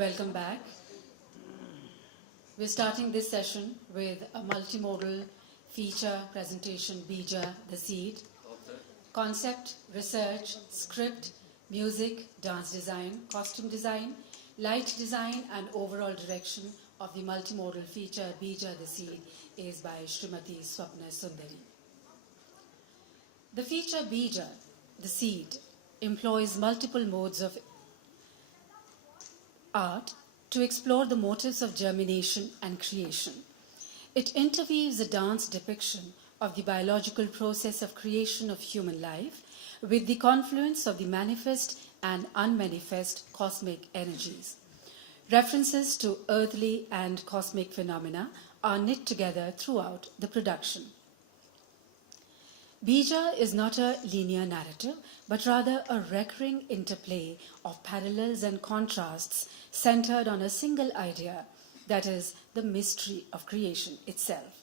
Welcome back. We're starting this session with a multimodal feature presentation, Beeja-the Seed. Concept, research, script, music, dance design, costume design, light design and overall direction of the multimodal feature Beeja-the Seed is by Srimati Swapnasundari. The feature Beeja-the Seed employs multiple modes of art to explore the motives of germination and creation. It interweaves a dance depiction of the biological process of creation of human life with the confluence of the manifest and unmanifest cosmic energies. References to earthly and cosmic phenomena are knit together throughout the production. Beeja is not a linear narrative, but rather a recurring interplay of parallels and contrasts centered on a single idea, that is, the mystery of creation itself.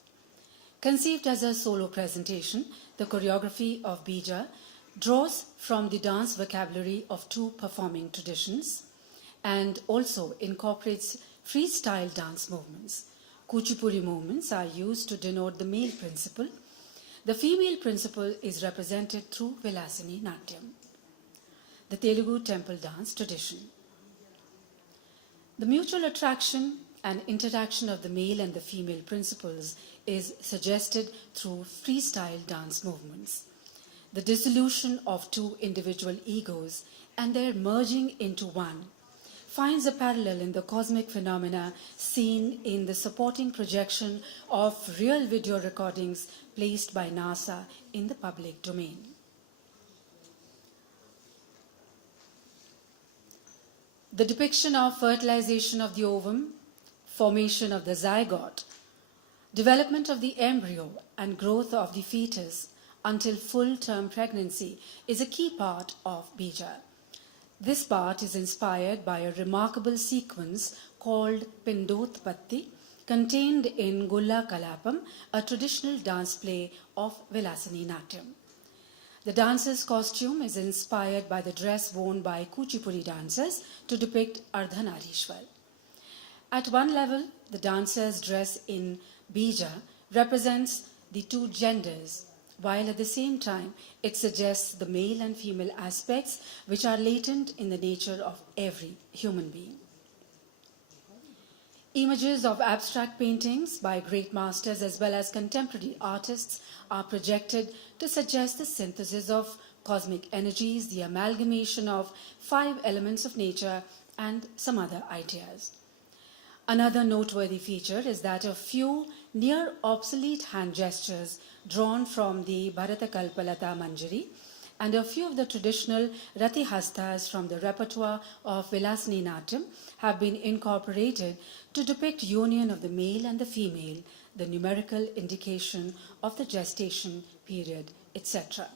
Conceived as a solo presentation, the choreography of Beeja draws from the dance vocabulary of two performing traditions and also incorporates freestyle dance movements. Kuchipudi movements are used to denote the male principle. The female principle is represented through Vilasini Natyam, the Telugu temple dance tradition. The mutual attraction and interaction of the male and the female principles is suggested through freestyle dance movements. The dissolution of two individual egos and their merging into one finds a parallel in the cosmic phenomena seen in the supporting projection of real video recordings placed by NASA in the public domain. The depiction of fertilization of the ovum, formation of the zygote, development of the embryo and growth of the fetus until full-term pregnancy is a key part of Beeja. This part is inspired by a remarkable sequence called Pindotpatti, contained in Gulla Kalapam, a traditional dance play of Vilasini Natyam. The dancer's costume is inspired by the dress worn by Kuchipudi dancers to depict Ardhanarishwar. At one level, the dancer's dress in Beeja represents the two genders, while at the same time it suggests the male and female aspects which are latent in the nature of every human being. Images of abstract paintings by great masters as well as contemporary artists are projected to suggest the synthesis of cosmic energies, the amalgamation of 5 elements of nature, and some other ideas. Another noteworthy feature is that a few near obsolete hand gestures drawn from the Bharata Kalpalata Manjari and a few of the traditional Rati Hastas from the repertoire of Vilasini Natyam have been incorporated to depict union of the male and the female, the numerical indication of the gestation period, etc.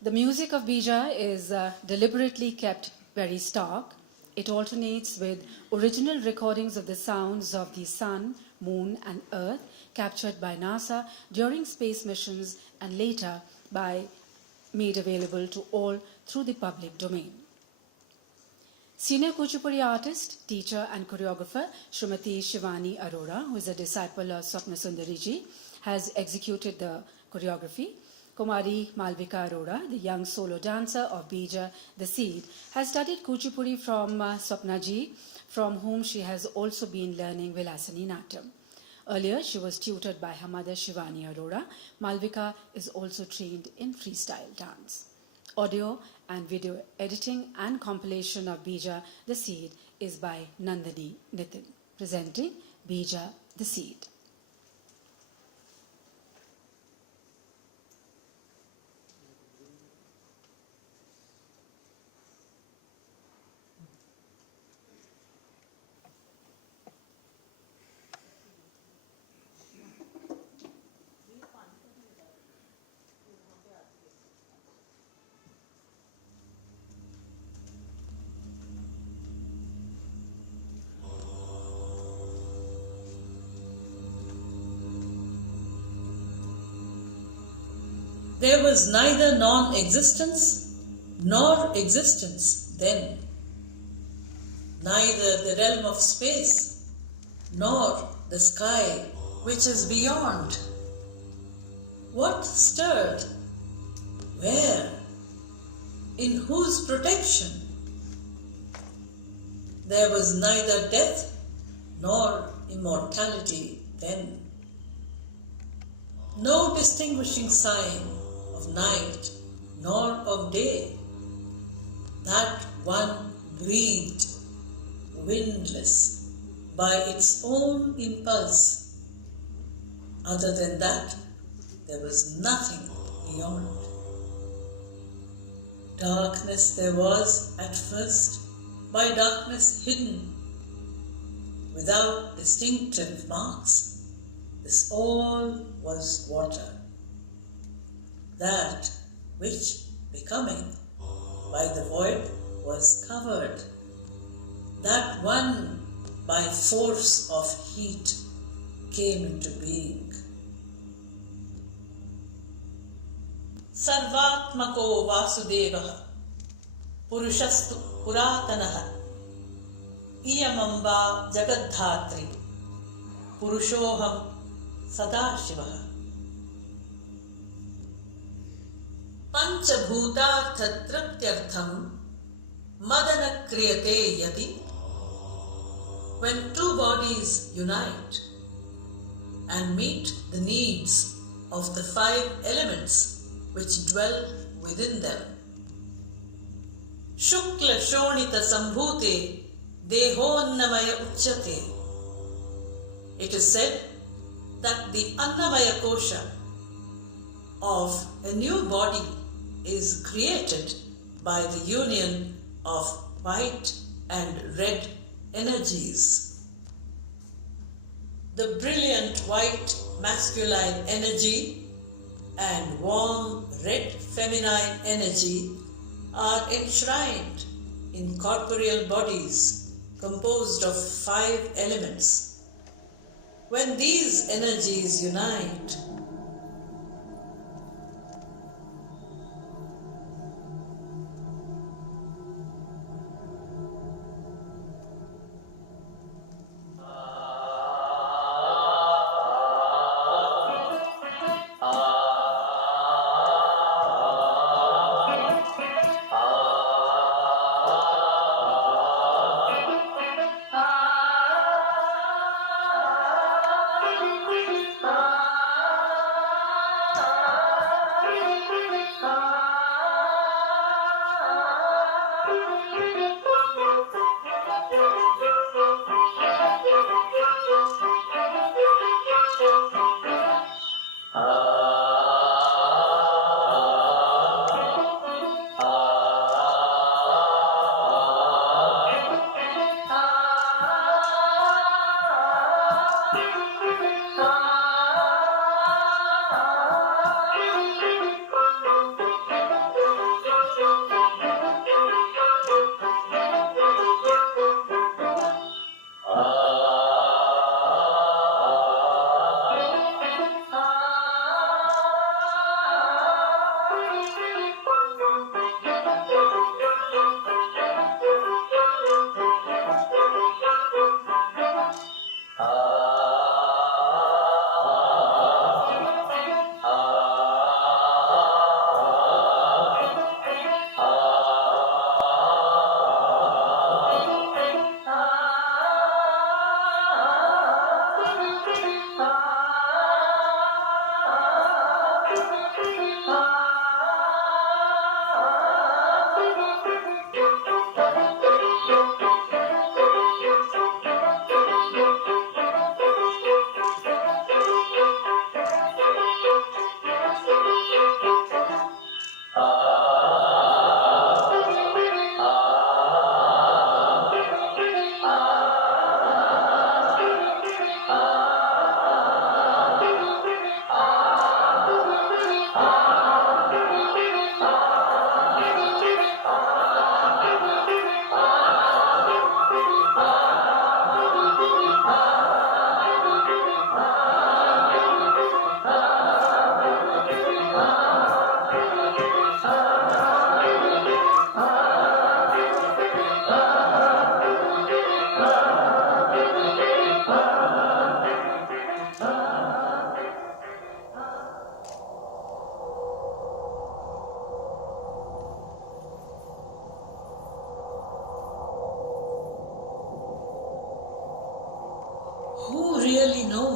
The music of Beeja is deliberately kept very stark. It alternates with original recordings of the sounds of the sun, moon and earth captured by NASA during space missions and later made available to all through the public domain. Senior Kuchipudi artist, teacher and choreographer Srimati Shivani Arora, who is a disciple of Swapnasundari ji, has executed the choreography. Kumari Malvika Arora, the young solo dancer of Beeja-the Seed, has studied Kuchipudi from Swapna ji, from whom she has also been learning Vilasini Natyam. Earlier, she was tutored by her mother Shivani Arora. Malvika is also trained in freestyle dance. Audio and video editing and compilation of Beeja-the Seed is by Nandini Nitin, presenting Beeja-the Seed. There was neither non-existence nor existence then. neither the realm of space nor the sky which is beyond. What stirred? Where? In whose protection? There was neither death nor immortality then. No distinguishing sign of night nor of day. That one breathed, windless, by its own impulse. Other than that, there was nothing beyond. Darkness there was at first, by darkness hidden, without distinctive marks. This all was water, that which, becoming by the void, was covered, that one by force of heat came into being. Sarvatmako Vasudevah Purushastu Puratanaha Iyamamba Jagadhatri Purushoham Sadashivaha. Panchabhutartha triptyartham madana kriyate yati. When two bodies unite and meet the needs of the five elements which dwell within them. Shukla shonita sambhute dehonnamaya uchyate. It is said that the Annamaya Kosha of a new body is created by the union of white and red energies. The brilliant white masculine energy and warm red feminine energy are enshrined in corporeal bodies composed of five elements. When these energies unite,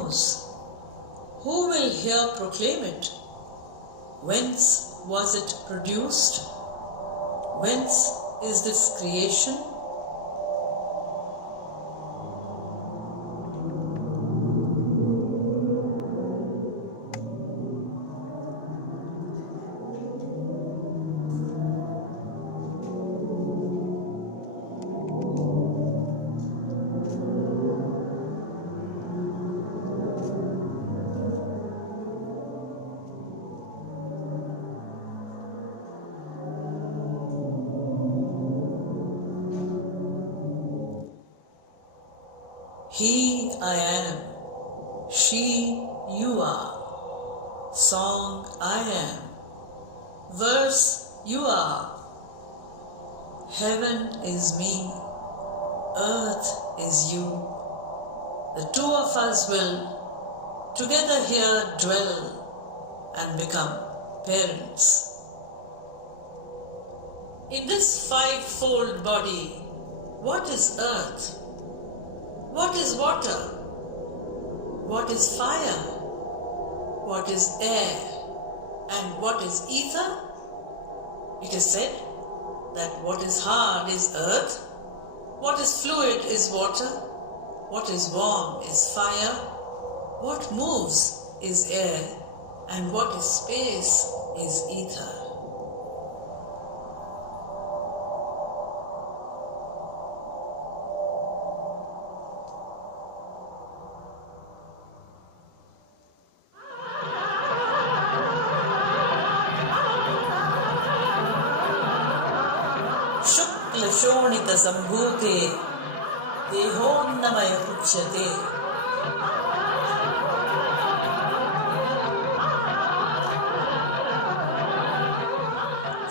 knows? Who will here proclaim it? Whence was it produced? Whence is this creation? He I am, she you are, song I am, verse you are. Heaven is me, earth is you. The two of us will together here dwell and become parents. In this fivefold body, what is earth? What is water? What is fire? What is air? And what is ether? It is said that what is hard is earth, what is fluid is water, what is warm is fire, what moves is air, and what is space is ether. शोणित संभूते देहोन्नमय उच्यते।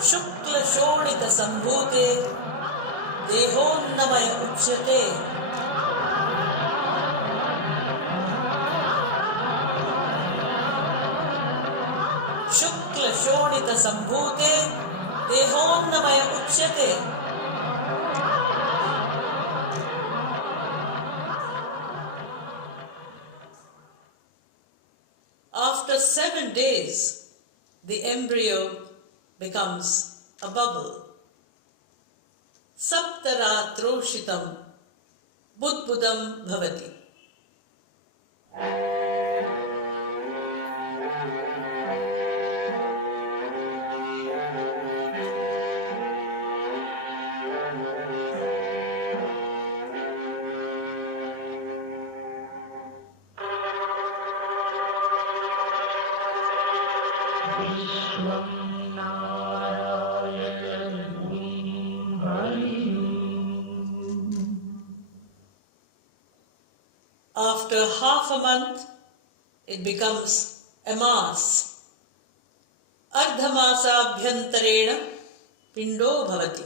शुक्ल शोणित संभूते देहोन्नमय उच्यते। शुक्ल शोणित संभूते देहोन्नमय उच्यते। After 7 days, the embryo becomes a bubble. Saptaratroshitam budbudam bhavati. After half a month, it becomes a mass. Ardhamasabhyantarena pindo bhavati.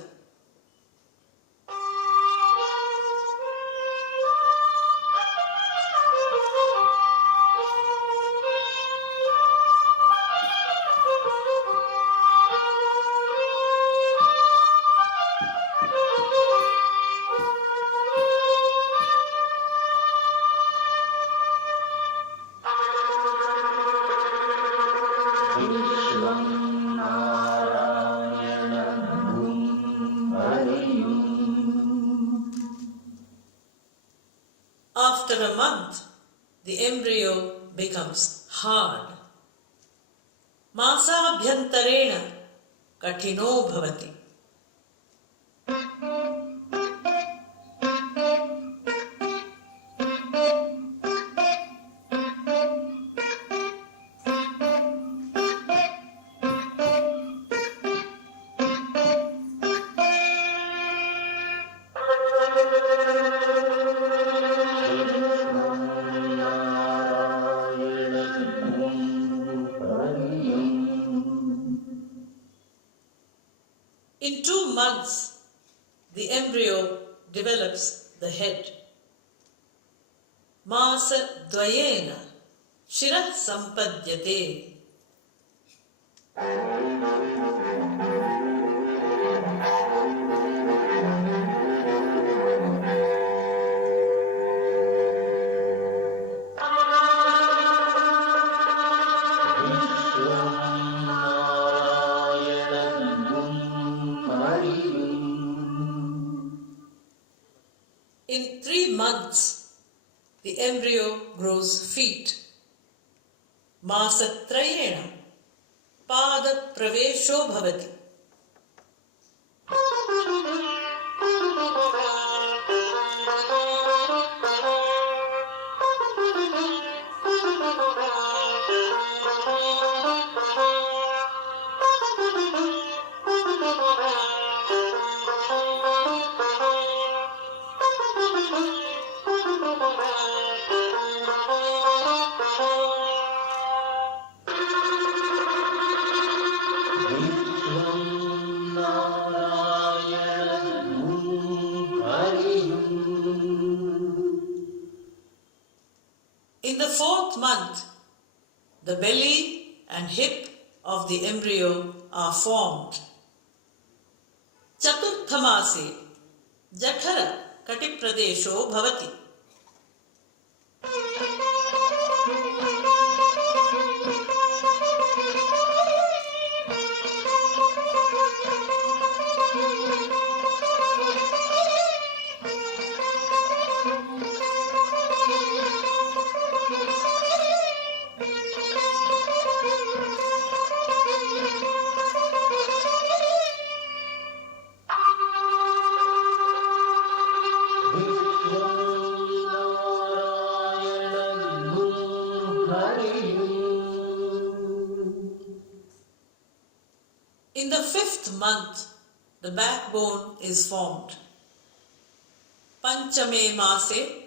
After a month, the embryo becomes hard. Masabhyantarena katino bhavati. In 2 months, the embryo develops the head. Masa dvayena shirah sampadyate. months, the embryo grows feet. Masatrayena pada pravesho bhavati. In the 4th month, the belly and hip of the embryo are formed. Chaturthamase Jathara Katipradesho Bhavati. In the 5th month, the backbone is formed. Panchame mase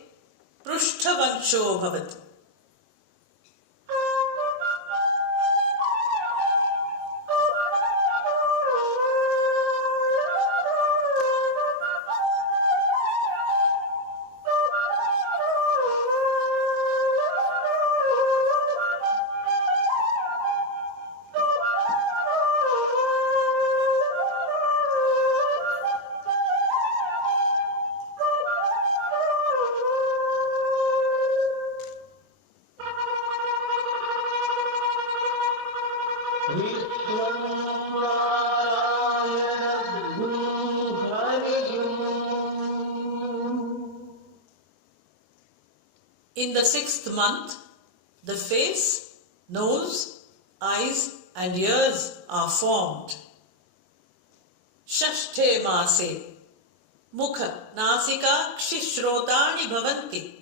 Prushtavansho bhavati. In the 6th month, the face, nose, eyes and ears are formed. Shashthe mase Mukha Nasika Kshishrotani Bhavanti.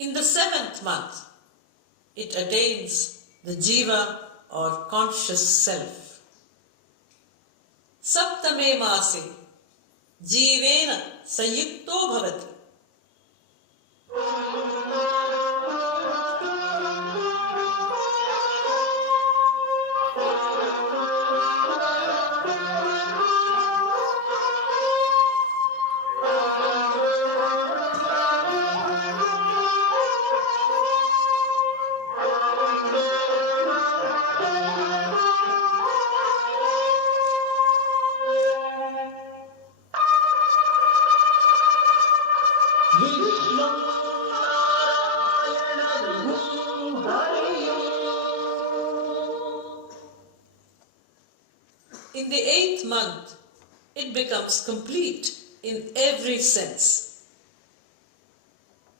In the 7th month, it attains the jiva or conscious self. Saptame mase jivena sayukto bhavati. In the 8th month, it becomes complete in every sense.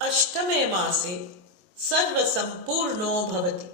Ashtame mase sarva sampurno bhavati.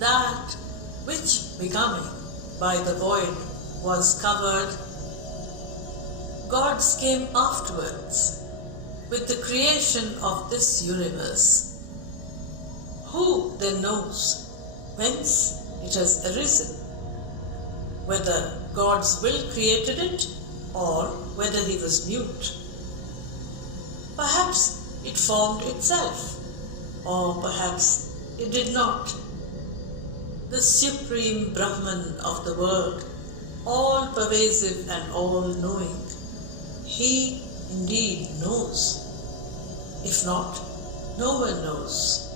that which becoming by the void was covered, gods came afterwards with the creation of this universe. Who then knows whence it has arisen? Whether God's will created it or whether he was mute. Perhaps it formed itself, or perhaps it did not. The supreme Brahman of the world, all-pervasive and all-knowing, he indeed knows. If not, no one knows.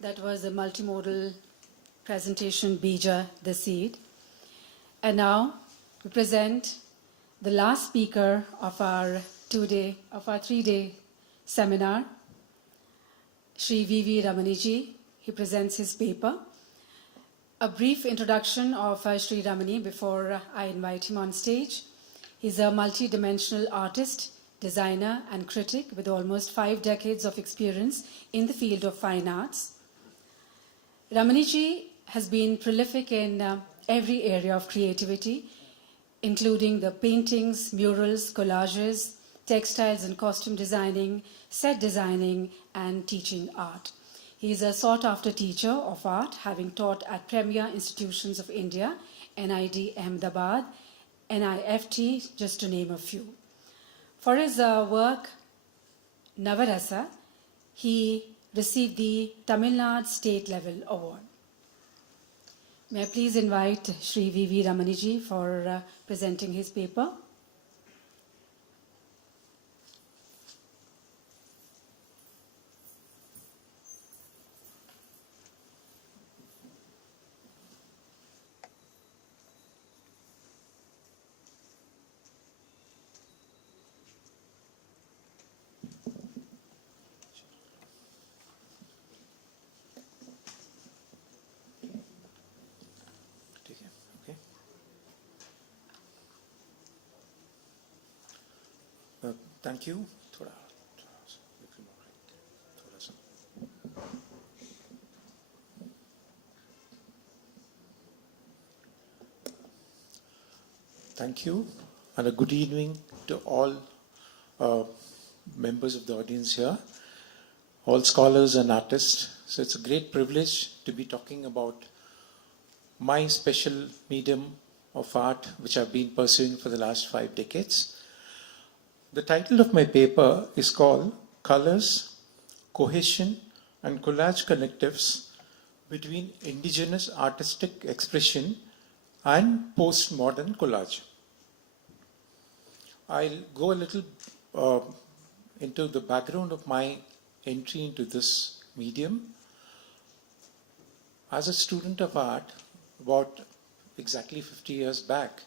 That was a multimodal presentation, Beeja-the Seed. And now we present the last speaker of our 3-day seminar, Shri Vivi Ramaniji. He presents his paper. A brief introduction of Shri Ramani before I invite him on stage. He's a multi-dimensional artist, designer, and critic with almost 5 decades of experience in the field of fine arts. Ramaniji has been prolific in every area of creativity, including the paintings, murals, collages, textiles and costume designing, set designing, and teaching art. He is a sought-after teacher of art, having taught at premier institutions of India, NID Ahmedabad, NIFT, just to name a few. For his work, Navarasan, he received the Tamil Nadu State Level Award. May I please invite Shri Vivi Ramaniji for presenting his paper. Thank you. little more right. थोड़ा सा. Thank you, and a good evening to all members of the audience here, all scholars and artists. So it's a great privilege to be talking about my special medium of art, which I've been pursuing for the last 5 decades. The title of my paper is called Colors, Cohesion, and Collage Connectives Between Indigenous Artistic Expression and Postmodern Collage. I'll go a little into the background of my entry into this medium. As a student of art, about exactly 50 years back,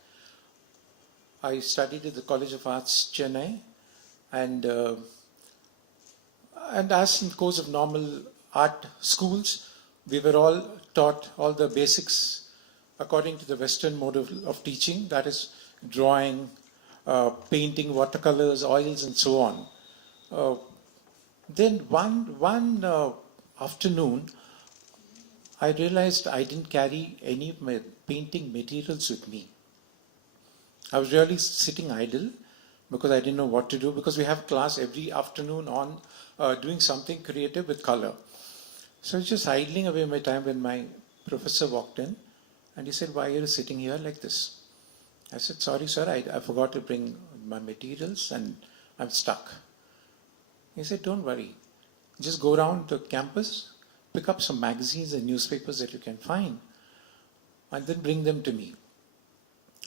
I studied at the College of Arts, Chennai, and as in the course of normal art schools, we were all taught all the basics according to the Western mode of teaching, that is drawing, painting, watercolors, oils, and so on. Then one afternoon, I realized I didn't carry any of my painting materials with me. I was really sitting idle because I didn't know what to do, because we have class every afternoon on doing something creative with color. So I was just idling away my time when my professor walked in and he said, "Why are you sitting here like this?" I said, "Sorry, sir, I forgot to bring my materials and I'm stuck." He said, "Don't worry. Just go around the campus, pick up some magazines and newspapers that you can find, and then bring them to me."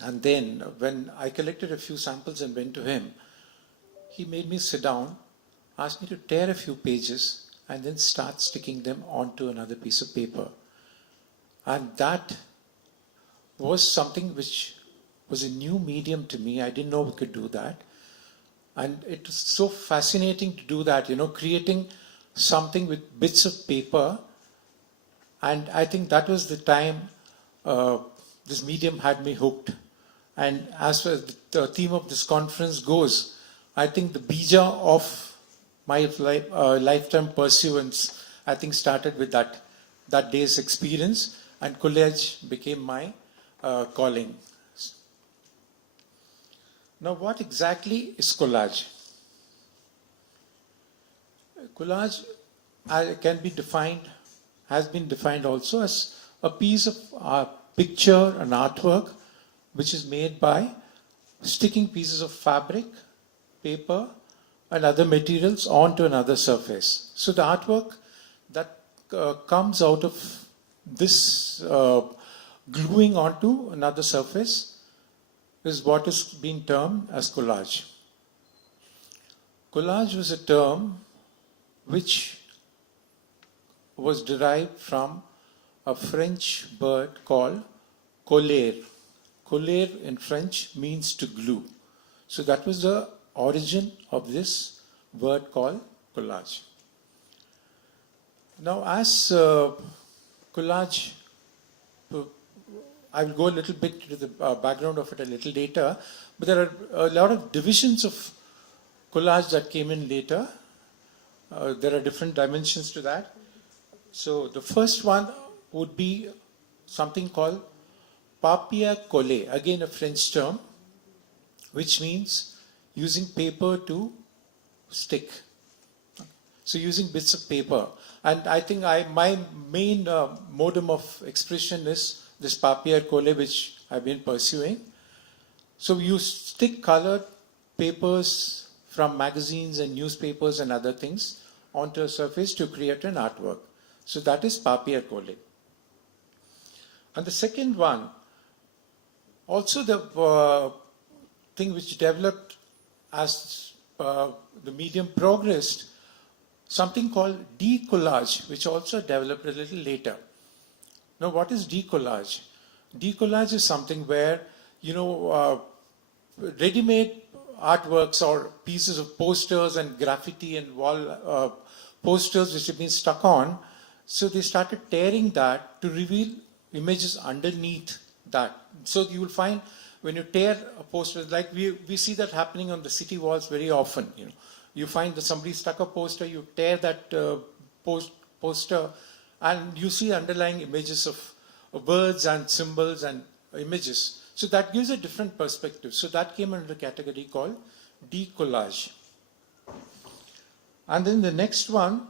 And then when I collected a few samples and went to him, he made me sit down, asked me to tear a few pages, and then start sticking them onto another piece of paper. And that was something which was a new medium to me. I didn't know we could do that. And it was so fascinating to do that, creating something with bits of paper. And I think that was the time this medium had me hooked. And as far as the theme of this conference goes, I think the Beeja of my lifetime pursuance, I think, started with that day's experience, and collage became my calling. Now, what exactly is collage? Collage has been defined also as a piece of picture, an artwork, which is made by sticking pieces of fabric, paper, and other materials onto another surface. So the artwork that comes out of this gluing onto another surface is what is being termed as collage. Collage was a term which was derived from a French bird called coller. Coller in French means to glue. So that was the origin of this word called collage. Now, as collage, I will go a little bit to the background of it a little later, but there are a lot of divisions of collage that came in later. There are different dimensions to that. So the first one would be something called papier-collé, again a French term, which means using paper to stick. So using bits of paper. And I think my main modum of expression is this papier-collé, which I've been pursuing. So you stick colored papers from magazines and newspapers and other things onto a surface to create an artwork. So that is papier-collé. And the second one, also the thing which developed as the medium progressed, something called decollage, which also developed a little later. Now, what is decollage? Decollage is something where, ready-made artworks or pieces of posters and graffiti and wall posters which have been stuck on, so they started tearing that to reveal images underneath that. So you will find when you tear a poster, like we see that happening on the city walls very often. You find that somebody stuck a poster, you tear that poster, and you see underlying images of birds and symbols and images. So that gives a different perspective. So that came under a category called decollage. And then the next one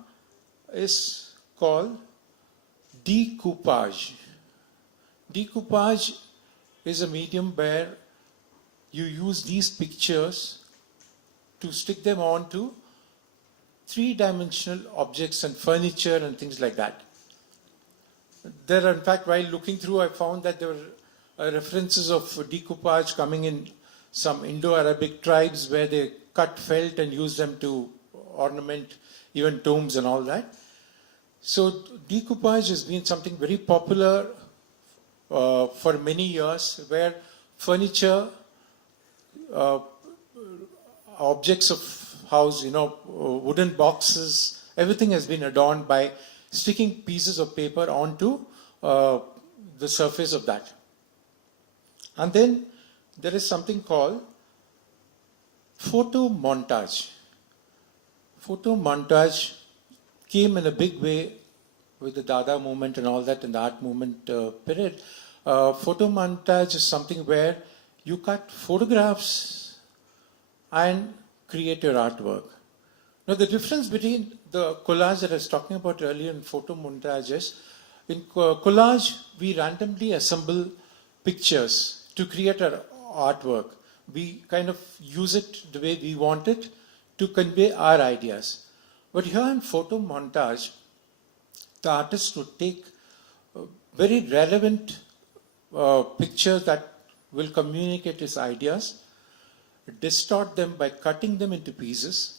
is called decoupage. Decoupage is a medium where you use these pictures to stick them onto three-dimensional objects and furniture and things like that. There are, in fact, while looking through, I found that there were references of decoupage coming in some Indo-Arabic tribes where they cut felt and use them to ornament even tombs and all that. So decoupage has been something very popular for many years, where furniture, objects of house, wooden boxes, everything has been adorned by sticking pieces of paper onto the surface of that. And then there is something called photo montage. Photo montage came in a big way with the Dada movement and all that in the art movement period. Photo montage is something where you cut photographs and create your artwork. Now the difference between the collage that I was talking about earlier and photo montage is, in collage we randomly assemble pictures to create our artwork. We kind of use it the way we want it to convey our ideas. But here in photo montage, the artist would take very relevant pictures that will communicate his ideas, distort them by cutting them into pieces,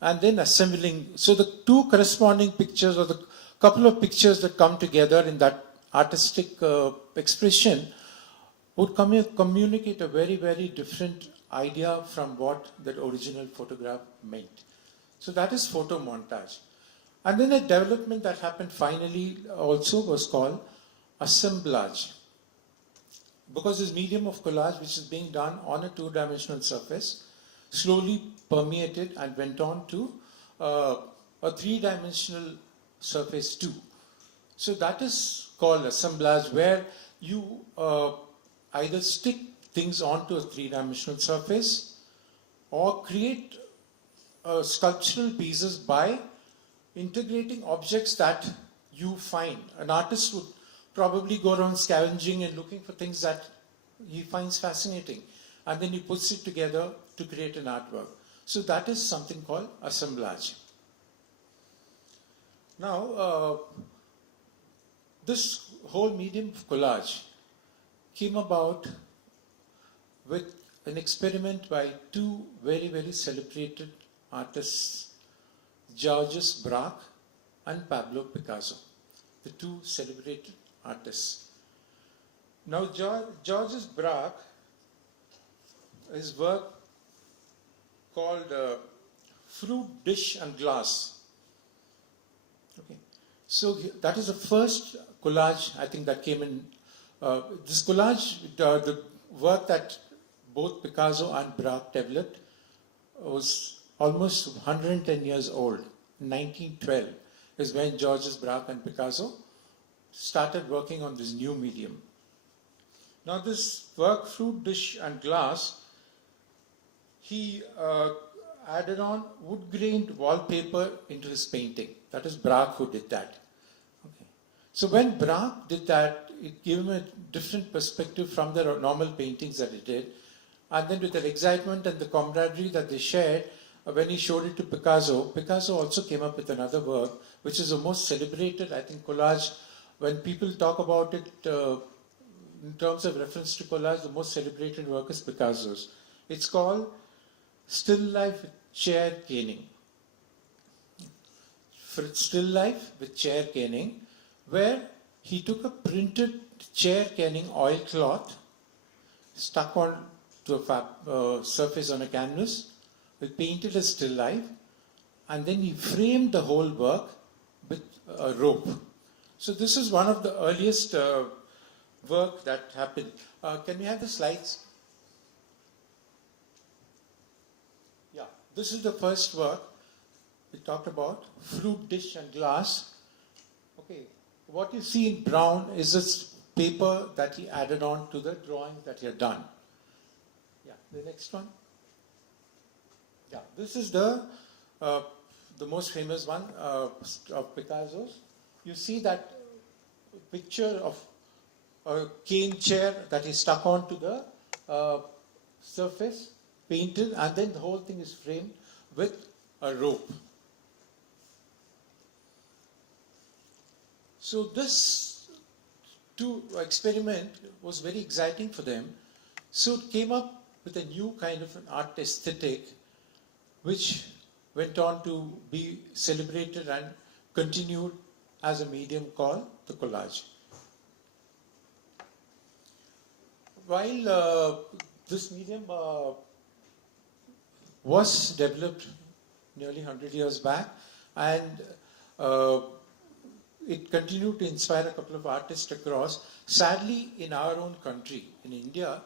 and then assembling. So the two corresponding pictures, or the couple of pictures that come together in that artistic expression, would communicate a very, very different idea from what that original photograph meant. So that is photo montage. And then a development that happened finally also was called assemblage. Because this medium of collage, which is being done on a two-dimensional surface, slowly permeated and went on to a three-dimensional surface too. So that is called assemblage, where you either stick things onto a three-dimensional surface or create sculptural pieces by integrating objects that you find. An artist would probably go around scavenging and looking for things that he finds fascinating, and then he puts it together to create an artwork. So that is something called assemblage. Now, this whole medium of collage came about with an experiment by two very, very celebrated artists, Georges Braque and Pablo Picasso, the two celebrated artists. Now, Georges Braque, his work called Fruit, Dish and Glass. Okay. So that is the first collage, I think, that came in. This collage, the work that both Picasso and Braque developed, was almost 110 years old. 1912 is when Georges Braque and Picasso started working on this new medium. Now this work, Fruit, Dish and Glass, he added on wood-grained wallpaper into his painting. That is Braque who did that. Okay. So when Braque did that, it gave him a different perspective from the normal paintings that he did. And then with the excitement and the camaraderie that they shared, when he showed it to Picasso, Picasso also came up with another work, which is the most celebrated, I think, collage. When people talk about it in terms of reference to collage, the most celebrated work is Picasso's. It's called Still Life with Chair Caning. Still Life with Chair Caning, where he took a printed chair caning oilcloth, stuck on to a surface on a canvas, we painted a still life, and then he framed the whole work with a rope. So this is one of the earliest work that happened. Can we have the slides? This is the first work we talked about, fruit dish and glass. Okay, what you see in brown is this paper that he added on to the drawing that he had done. Yeah, the next one. Yeah, this is the most famous one of Picasso's. You see that picture of a cane chair that is stuck onto the surface, painted, and then the whole thing is framed with a rope. So this to experiment was very exciting for them. So it came up with a new kind of an art aesthetic, which went on to be celebrated and continued as a medium called the collage. While this medium was developed nearly 100 years back, and it continued to inspire a couple of artists across. Sadly, in our own country, in India,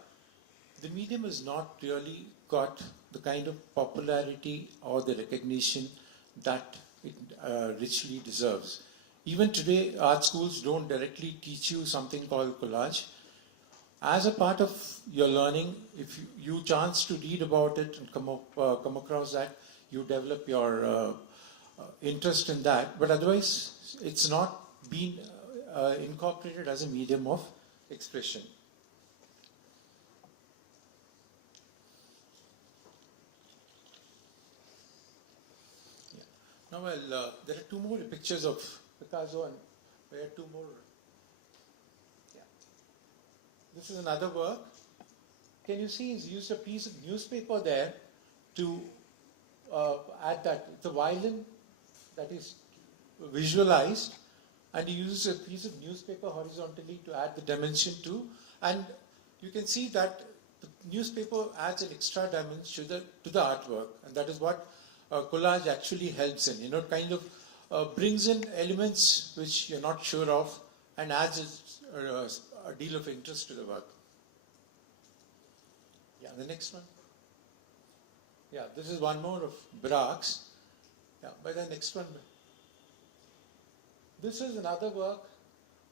the medium has not really got the kind of popularity or the recognition that it richly deserves. Even today, art schools don't directly teach you something called collage. As a part of your learning, if you chance to read about it and come across that, you develop your interest in that. But otherwise, it's not been incorporated as a medium of expression. Yeah. Now, well, there are two more pictures of Picasso, and there are two more. Yeah. This is another work. Can you see he's used a piece of newspaper there to add that. It's a violin that is visualized, and he uses a piece of newspaper horizontally to add the dimension to, and you can see that the newspaper adds an extra dimension to the artwork, and that is what collage actually helps in. It kind of brings in elements which you're not sure of and adds a deal of interest to the work. Yeah, the next one. Yeah, this is one more of Braque's. Yeah, by the next one. This is another work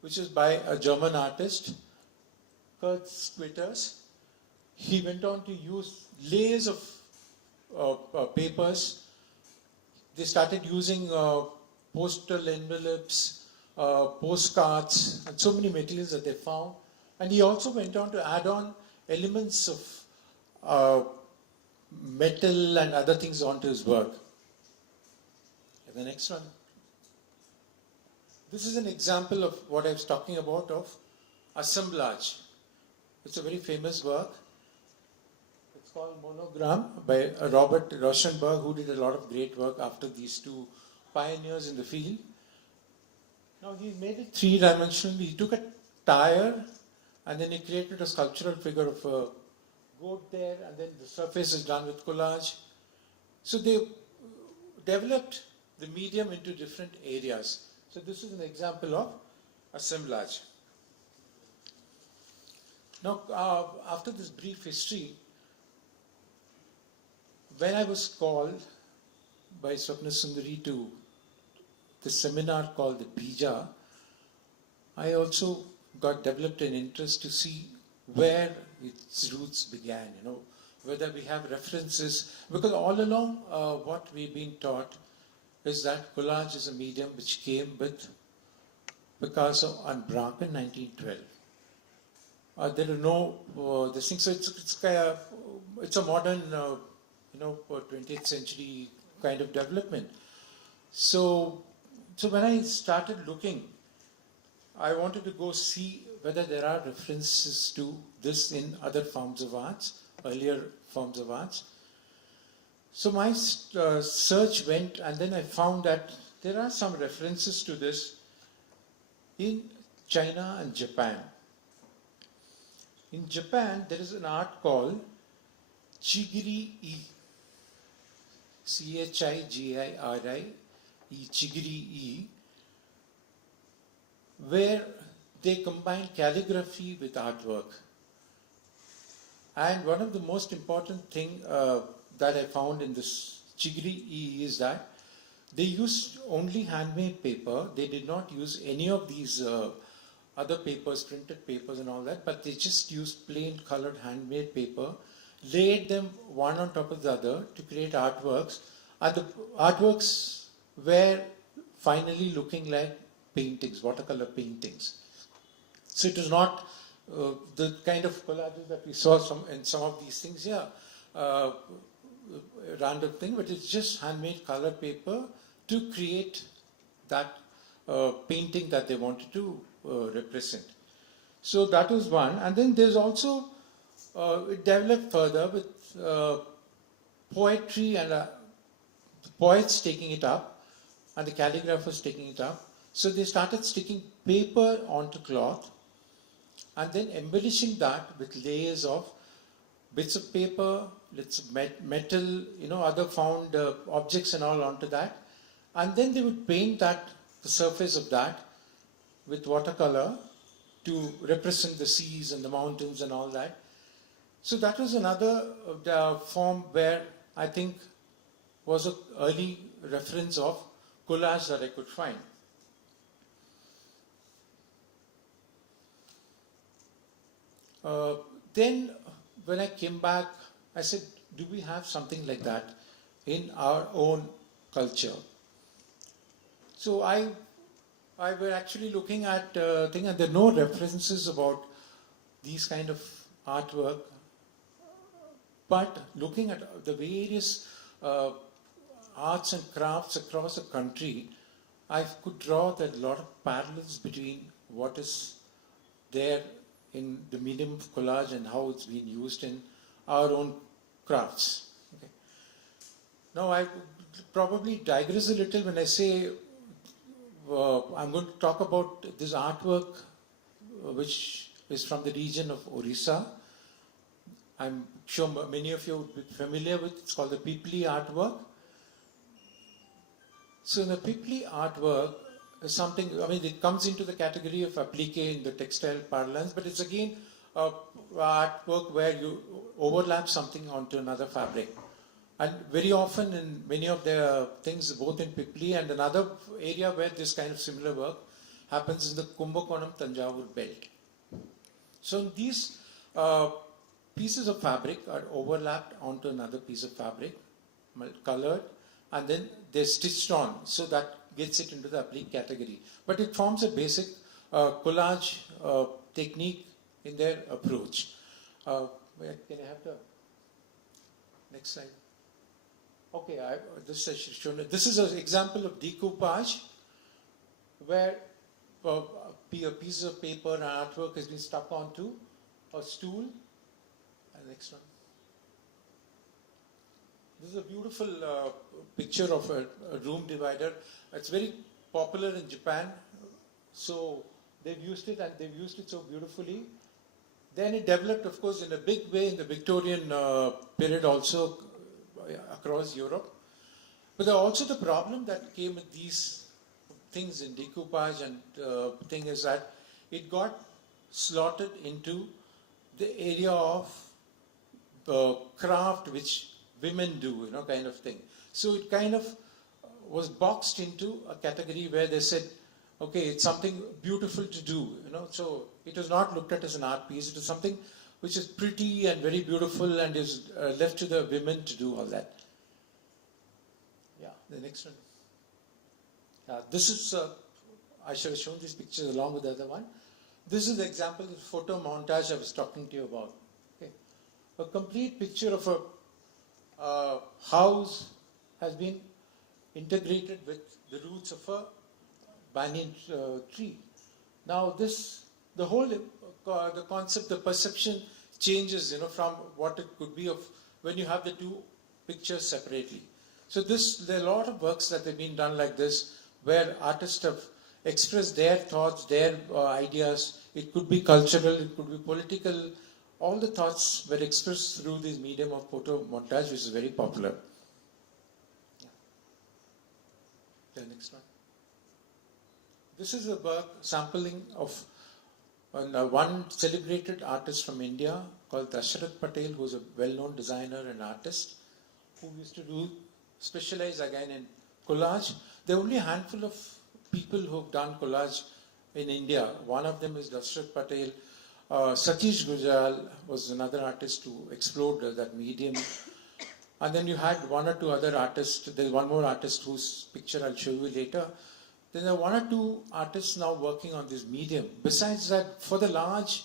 which is by a German artist, Kurt Schwitters. He went on to use layers of papers. They started using postal envelopes, postcards, and so many materials that they found. And he also went on to add on elements of metal and other things onto his work. And the next one. This is an example of what I was talking about of assemblage. It's a very famous work. It's called Monogram by Robert Rauschenberg, who did a lot of great work after these two pioneers in the field. Now he made it three-dimensional. He took a tire and then he created a sculptural figure of a goat there, and then the surface is done with collage. So they developed the medium into different areas. So this is an example of assemblage. Now, after this brief history, when I was called by Swapnasundari to the seminar called the Beeja, I also developed an interest to see where its roots began, whether we have references, because all along what we've been taught is that collage is a medium which came with Picasso and Braque in 1912. There are no this thing, so it's a modern 20th century kind of development. So when I started looking, I wanted to go see whether there are references to this in other forms of arts, earlier forms of arts. So my search went, and then I found that there are some references to this in China and Japan. In Japan, there is an art called Chigiri-e, Chigiri-e, Chigiri-e, where they combine calligraphy with artwork. And one of the most important thing that I found in this Chigri is that they used only handmade paper. They did not use any of these other papers, printed papers and all that, but they just used plain colored handmade paper, laid them one on top of the other to create artworks, and the artworks were finally looking like paintings, watercolor paintings. So it was not the kind of collages that we saw in some of these things here, random thing, but it's just handmade color paper to create that painting that they wanted to represent. So that was one. And then there's also, it developed further with poetry and the poets taking it up and the calligraphers taking it up. So they started sticking paper onto cloth and then embellishing that with layers of bits of paper, bits of metal, other found objects and all onto that. And then they would paint that, the surface of that, with watercolor to represent the seas and the mountains and all that. So that was another form where I think was an early reference of collage that I could find. Then when I came back, I said, do we have something like that in our own culture? So I were actually looking at things, and there are no references about these kind of artwork. But looking at the various arts and crafts across the country, I could draw that a lot of parallels between what is there in the medium of collage and how it's been used in our own crafts. Okay. Now I probably digress a little when I say I'm going to talk about this artwork which is from the region of Orissa. I'm sure many of you would be familiar with it. It's called the Pipli artwork. So the Pipli artwork is something, it comes into the category of applique in the textile parlance, but it's again artwork where you overlap something onto another fabric. And very often in many of the things, both in Pipli and another area where this kind of similar work happens in the Kumbakonam Tanjavur belt. So these pieces of fabric are overlapped onto another piece of fabric, colored, and then they're stitched on. So that gets it into the applique category. But it forms a basic collage technique in their approach. Can I have the next slide? Okay, this is an example of decoupage, where a piece of paper and artwork has been stuck onto a stool. And next one. This is a beautiful picture of a room divider. It's very popular in Japan, so they've used it, and they've used it so beautifully. Then it developed, of course, in a big way in the Victorian period also across Europe. But also the problem that came with these things in decoupage and thing is that it got slotted into the area of craft which women do, kind of thing. So it kind of was boxed into a category where they said, okay, it's something beautiful to do, So it was not looked at as an art piece. It was something which is pretty and very beautiful and is left to the women to do all that. Yeah, the next one. This is, I should have shown these pictures along with the other one. This is the example of the photo montage I was talking to you about. Okay. A complete picture of a house has been integrated with the roots of a banyan tree. Now the whole, the concept, the perception changes, from what it could be of when you have the two pictures separately. So there are a lot of works that have been done like this, where artists have expressed their thoughts, their ideas. It could be cultural, it could be political. All the thoughts were expressed through this medium of photo montage, which is very popular. Yeah. The next one. This is a work sampling of one celebrated artist from India called Shastra Patel, who is a well-known designer and artist, who used to do specialize again in collage. There are only a handful of people who've done collage in India. One of them is Dashrath Patel. Satish Gujral was another artist who explored that medium. And then you had one or two other artists. There's one more artist whose picture I'll show you later. Then there are one or two artists now working on this medium. Besides that, for the large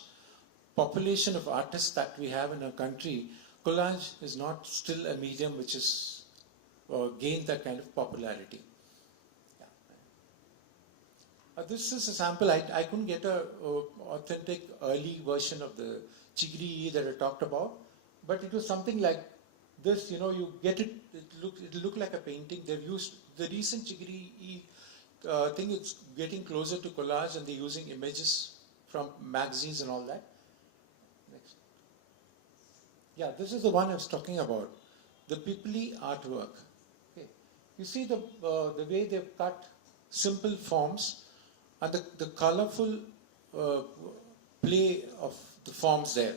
population of artists that we have in our country, collage is not still a medium which is gained that kind of popularity. This is a sample. I couldn't get a authentic early version of the Chigri that I talked about, but it was something like this. You know, you get it. It looked like a painting. They've used the recent Chigri thing. It's getting closer to collage, and they're using images from magazines and all that. Next. Yeah, this is the one I was talking about. The Pipli artwork. Okay. You see the way they've cut simple forms. And the colorful play of the forms there.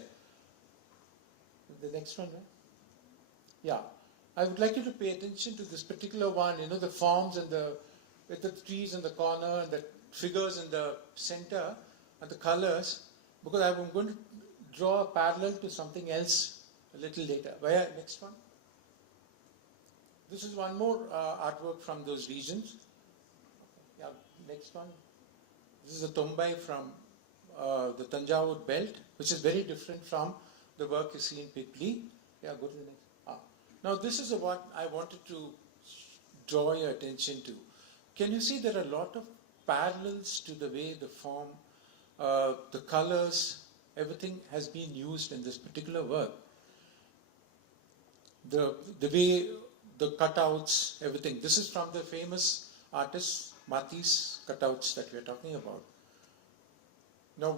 The next one, right? Yeah. I would like you to pay attention to this particular one, you know, the forms and the trees in the corner and the figures in the center and the colors, because I'm going to draw a parallel to something else a little later. Where, next one? This is one more artwork from those regions. Yeah, next one. This is a Tombai from the Tanjavur belt, which is very different from the work you see in Pipli. Yeah, go to the next. Now this is what I wanted to draw your attention to. Can you see there are a lot of parallels to the way the form, the colors, everything has been used in this particular work. The way the cutouts, everything. This is from the famous artist Matisse cutouts that we are talking about. Now,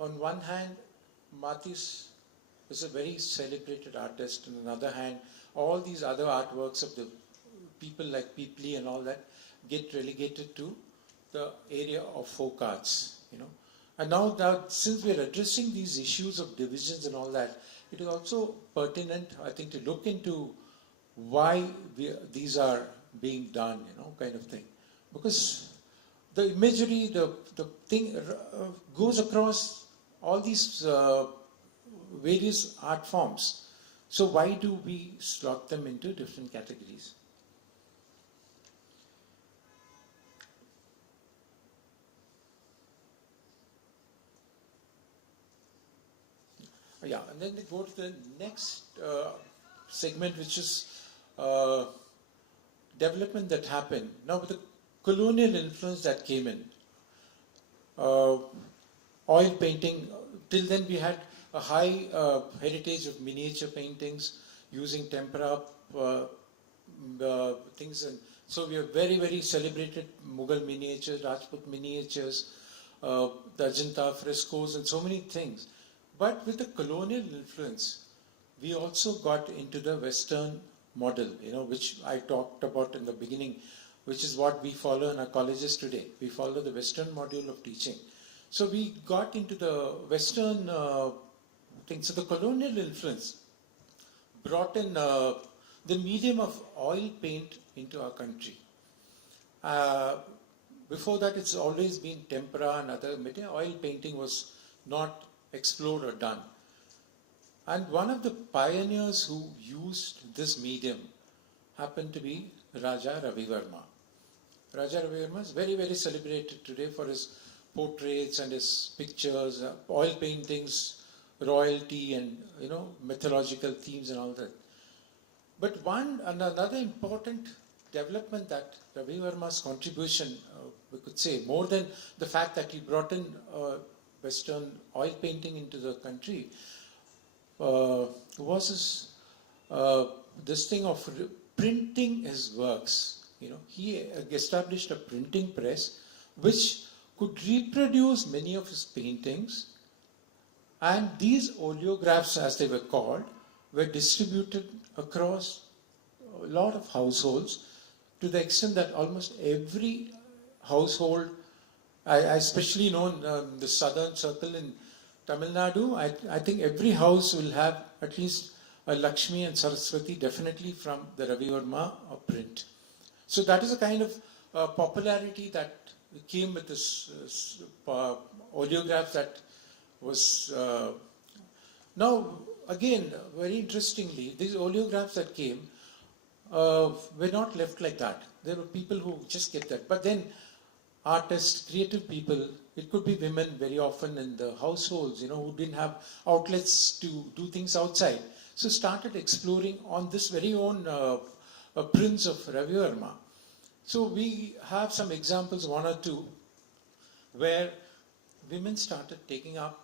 on one hand, Matisse is a very celebrated artist. On the other hand, all these other artworks of the people like Pipli and all that get relegated to the area of folk arts, you know. And now since we are addressing these issues of divisions and all that, it is also pertinent, I think, to look into why these are being done, you know, kind of thing. Because the imagery, the thing goes across all these various art forms. So why do we slot them into different categories? Yeah, and then they go to the next segment, which is development that happened. Now, with the colonial influence that came in, oil painting, till then we had a high heritage of miniature paintings using tempera things, and so we have very, very celebrated Mughal miniatures, Rajput miniatures, the Ajanta frescoes, and so many things. But with the colonial influence, we also got into the Western model, you know, which I talked about in the beginning, which is what we follow in our colleges today. We follow the Western module of teaching. So we got into the Western thing. So the colonial influence brought in the medium of oil paint into our country. Before that, it's always been tempera and other material. Oil painting was not explored or done. And one of the pioneers who used this medium happened to be Raja Ravi Verma. Raja Ravi Verma is very, very celebrated today for his portraits and his pictures, oil paintings, royalty, and, you know, mythological themes and all that. But another important development that Ravi Verma's contribution, we could say, more than the fact that he brought in Western oil painting into the country, was this thing of printing his works. You know, he established a printing press which could reproduce many of his paintings, and these oleographs, as they were called, were distributed across a lot of households, to the extent that almost every household, I especially know in the southern circle in Tamil Nadu, I think every house will have at least Lakshmi and Saraswati, definitely from the Ravi Verma print. So that is a kind of popularity that came with this oleograph that was. Now, again, very interestingly, these oleographs that came were not left like that. There were people who just get that. But then artists, creative people, it could be women very often in the households, who didn't have outlets to do things outside. So started exploring on this very own prints of Ravi Verma. So we have some examples, one or two, where women started taking up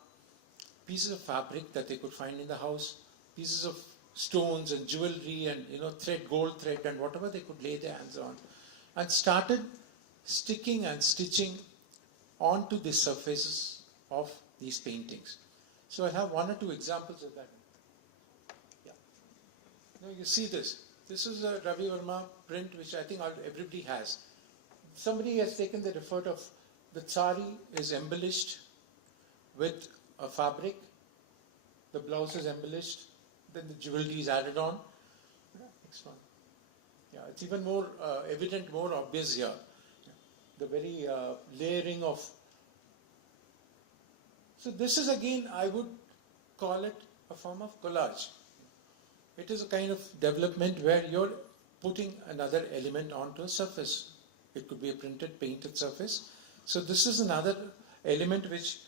pieces of fabric that they could find in the house, pieces of stones and jewelry and thread, gold thread and whatever they could lay their hands on, and started sticking and stitching onto the surfaces of these paintings. So I have one or two examples of that. Yeah. Now you see this. This is a Ravi Verma print which I think everybody has. Somebody has taken the effort of the sari is embellished with a fabric, the blouse is embellished, then the jewelry is added on. Next one. Yeah, it's even more evident, more obvious here. The very layering of. So this is again, I would call it a form of collage. It is a kind of development where you're putting another element onto a surface. It could be a printed, painted surface. So this is another element which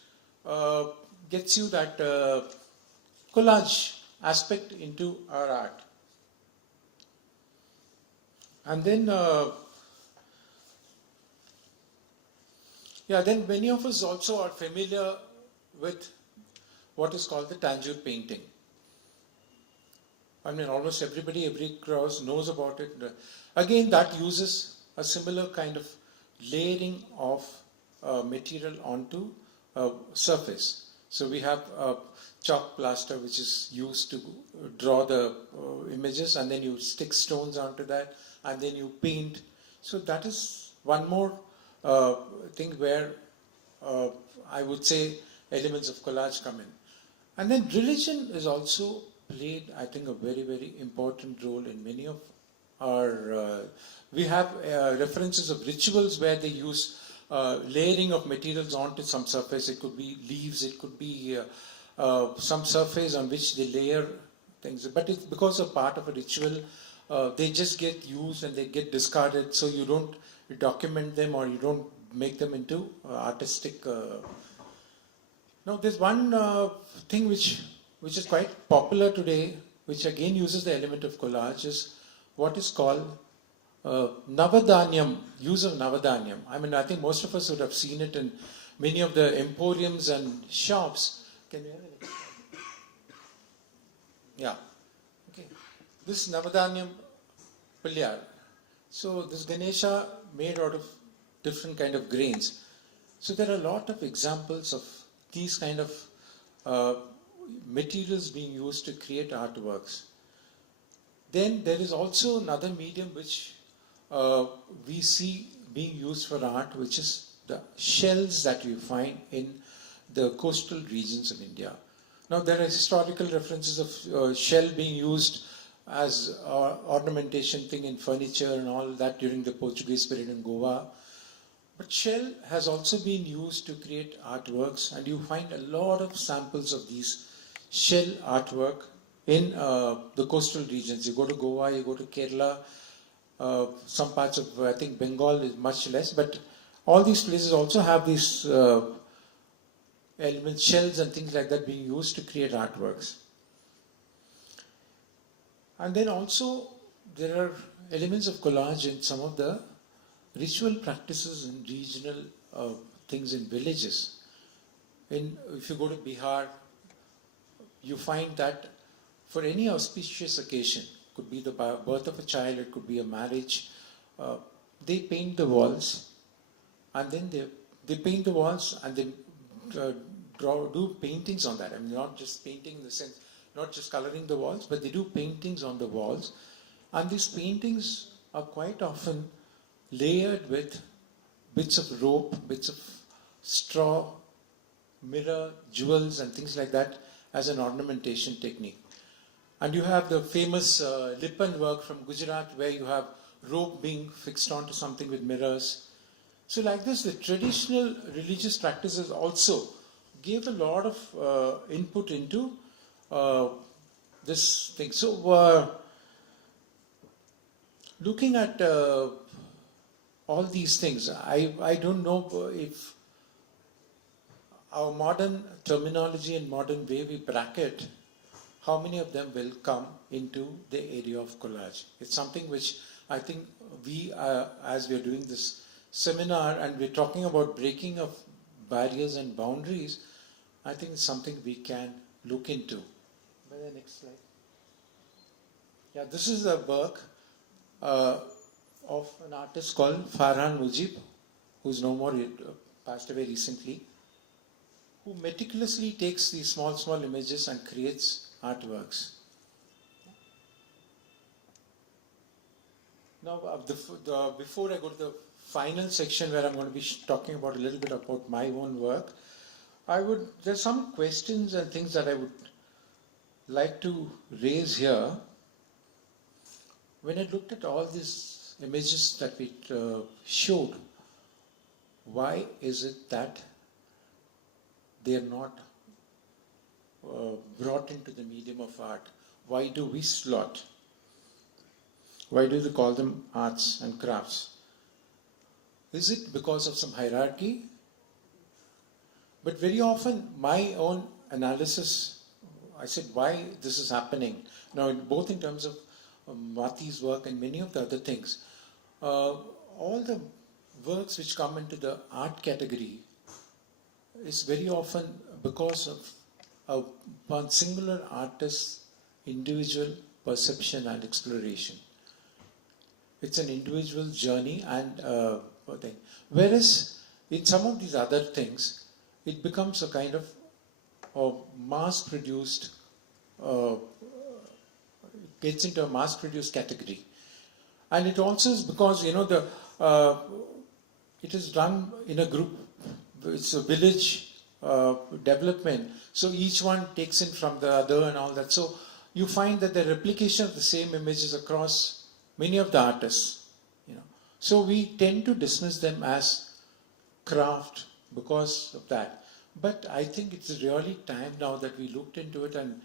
gets you that collage aspect into our art. And then, then many of us also are familiar with what is called the Tangled Painting. I mean, almost everybody, every cross knows about it. Again, that uses a similar kind of layering of material onto a surface. So we have chalk plaster which is used to draw the images, and then you stick stones onto that, and then you paint. So that is one more thing where I would say elements of collage come in. And then religion is also played, I think, a very, very important role in many of our. We have references of rituals where they use layering of materials onto some surface. It could be leaves, it could be some surface on which they layer things. But it's because of part of a ritual, they just get used and they get discarded, so you don't document them or you don't make them into artistic. Now, there's one thing which is quite popular today, which again uses the element of collage, is what is called Navadanyam, use of Navadanyam. I mean, I think most of us would have seen it in many of the emporiums and shops. Can we have it? Yeah. Okay. This Navadanyam Pilyar. So this Ganesha made out of different kind of grains. So there are a lot of examples of these kind of materials being used to create artworks. Then there is also another medium which we see being used for art, which is the shells that you find in the coastal regions of India. Now there are historical references of shell being used as ornamentation thing in furniture and all that during the Portuguese period in Goa. But shell has also been used to create artworks, and you find a lot of samples of these shell artwork in the coastal regions. You go to Goa, you go to Kerala, some parts of, I think, Bengal is much less, but all these places also have these elements, shells and things like that being used to create artworks. And then also there are elements of collage in some of the ritual practices and regional things in villages. If you go to Bihar, you find that for any auspicious occasion, could be the birth of a child, it could be a marriage, they paint the walls, and then they paint the walls and then do paintings on that. I mean, not just painting in the sense, not just coloring the walls, but they do paintings on the walls. And these paintings are quite often layered with bits of rope, bits of straw, mirror, jewels and things like that as an ornamentation technique. And you have the famous Lipan work from Gujarat where you have rope being fixed onto something with mirrors. So like this, the traditional religious practices also gave a lot of input into this thing. So looking at all these things, I don't know if our modern terminology and modern way we bracket, how many of them will come into the area of collage. It's something which I think we, as we are doing this seminar and we're talking about breaking of barriers and boundaries, I think it's something we can look into. By the next slide. Yeah, this is the work of an artist called Farhan Mujib, who's no more, passed away recently, who meticulously takes these small images and creates artworks. Now, before I go to the final section where I'm going to be talking about a little bit about my own work, there's some questions and things that I would like to raise here. When I looked at all these images that we showed, why is it that they are not brought into the medium of art? Why do we slot? Why do they call them arts and crafts? Is it because of some hierarchy? But very often my own analysis, I said why this is happening. Now, both in terms of Mati's work and many of the other things, all the works which come into the art category is very often because of one singular artist's individual perception and exploration. It's an individual journey and thing. Whereas in some of these other things, it becomes a kind of mass-produced, gets into a mass-produced category. And it also is because, it is done in a group. It's a village development. So each one takes in from the other and all that. So you find that the replication of the same images across many of the artists. So we tend to dismiss them as craft because of that. But I think it's really time now that we looked into it and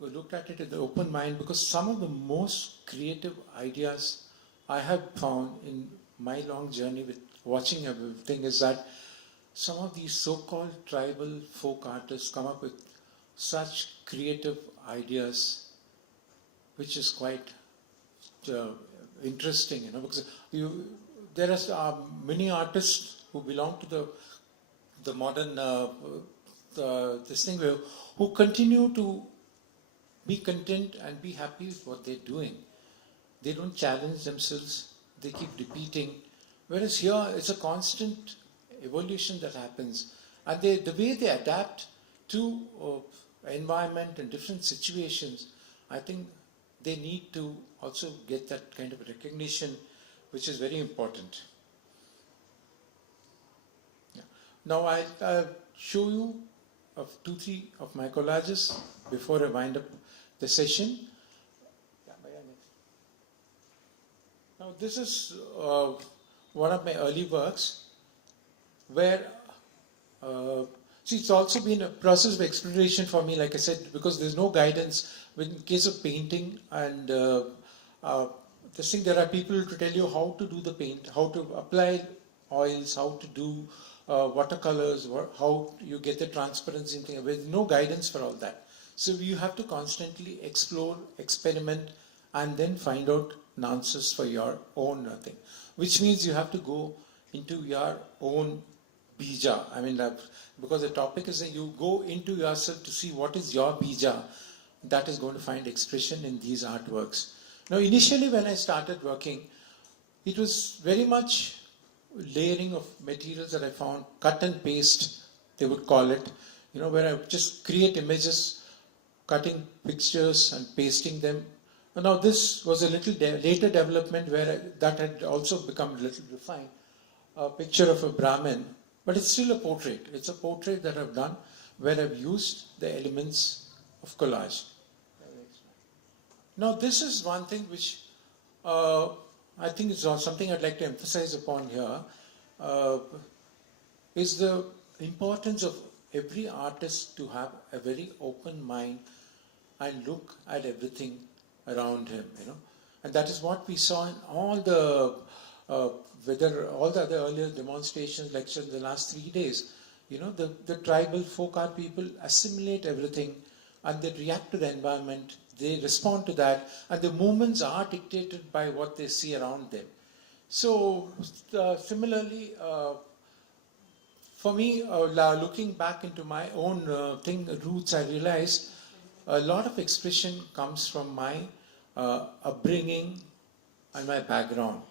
we looked at it with an open mind, because some of the most creative ideas I have found in my long journey with watching everything is that some of these so-called tribal folk artists come up with such creative ideas, which is quite interesting, because there are many artists who belong to the modern this thing who continue to be content and be happy with what they're doing. They don't challenge themselves. They keep repeating. Whereas here, it's a constant evolution that happens. And the way they adapt to environment and different situations, I think they need to also get that kind of recognition, which is very important. Yeah. Now I'll show you 2-3 of my collages before I wind up the session. Now this is one of my early works where it's also been a process of exploration for me, like I said, because there's no guidance. In case of painting and this thing, there are people to tell you how to do the paint, how to apply oils, how to do watercolors, how you get the transparency and things. There's no guidance for all that. So you have to constantly explore, experiment, and then find out answers for your own thing. Which means you have to go into your own Beeja. I mean, because the topic is that you go into yourself to see what is your Beeja that is going to find expression in these artworks. Now, initially when I started working, it was very much layering of materials that I found, cut and paste, they would call it, where I would just create images, cutting pictures and pasting them. Now, this was a little later development where that had also become a little refined. A picture of a Brahmin, but it's still a portrait. It's a portrait that I've done where I've used the elements of collage. Now, this is one thing which I think is something I'd like to emphasize upon here, uh, is the importance of every artist to have a very open mind and look at everything around him, And that is what we saw in all the, whether all the other earlier demonstrations, lectures in the last 3 days. The tribal folk art people assimilate everything and they react to the environment, they respond to that, and the movements are dictated by what they see around them. So, similarly, for me, looking back into my own roots, I realized a lot of expression comes from my upbringing and my background.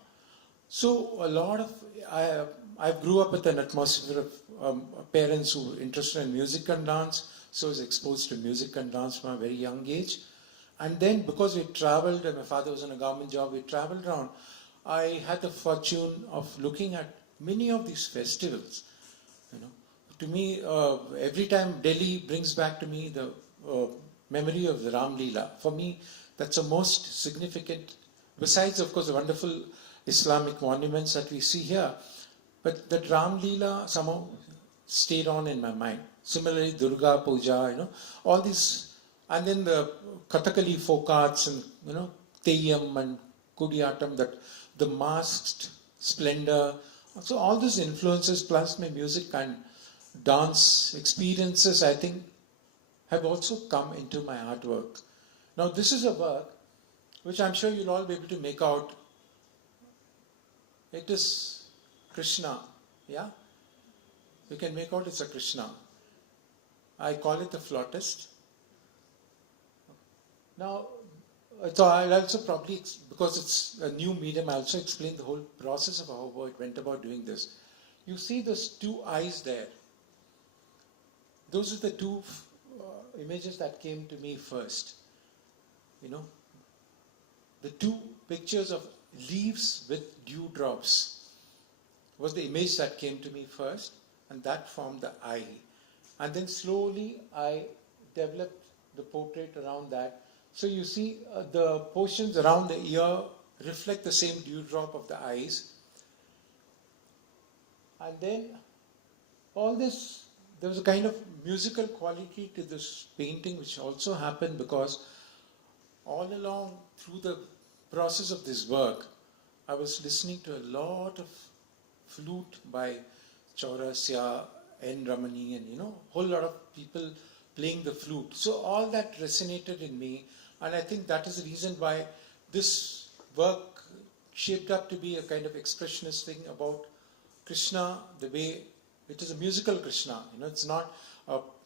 So a lot of I grew up with an atmosphere of parents who were interested in music and dance, so I was exposed to music and dance from a very young age. And then because we traveled, and my father was on a government job, we traveled around. I had the fortune of looking at many of these festivals. To me, every time Delhi brings back to me the memory of the Ram Leela. For me, that's the most significant, besides, of course, the wonderful Islamic monuments that we see here. But that Ram Leela somehow stayed on in my mind. Similarly, Durga Puja, all these, and then the Kathakali folk arts and, Teyyam and Kudiyatam, that the masked splendor. So all these influences plus my music and dance experiences, I think, have also come into my artwork. Now, this is a work which I'm sure you'll all be able to make out. It is Krishna, yeah? You can make out it's a Krishna. I call it the flautist. Now, so I'll also probably, because it's a new medium, I'll also explain the whole process of how it went about doing this. You see those two eyes there. Those are the two images that came to me first. The two pictures of leaves with dewdrops was the image that came to me first, and that formed the eye. And then slowly I developed the portrait around that. So you see the portions around the ear reflect the same dewdrop of the eyes. And then all this, there was a kind of musical quality to this painting which also happened because all along through the process of this work, I was listening to a lot of flute by Chaurasya, N. Ramani, and a whole lot of people playing the flute. So all that resonated in me, and I think that is the reason why this work shaped up to be a kind of expressionist thing about Krishna, the way it is a musical Krishna. It's not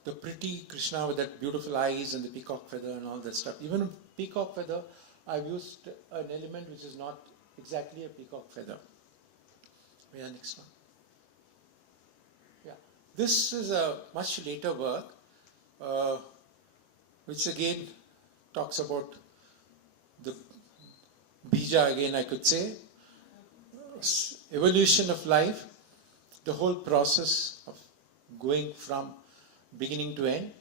the pretty Krishna with that beautiful eyes and the peacock feather and all that stuff. Even peacock feather, I've used an element which is not exactly a peacock feather. Yeah, next one. Yeah, this is a much later work, which again talks about the Beeja, again I could say, evolution of life, the whole process of going from beginning to end.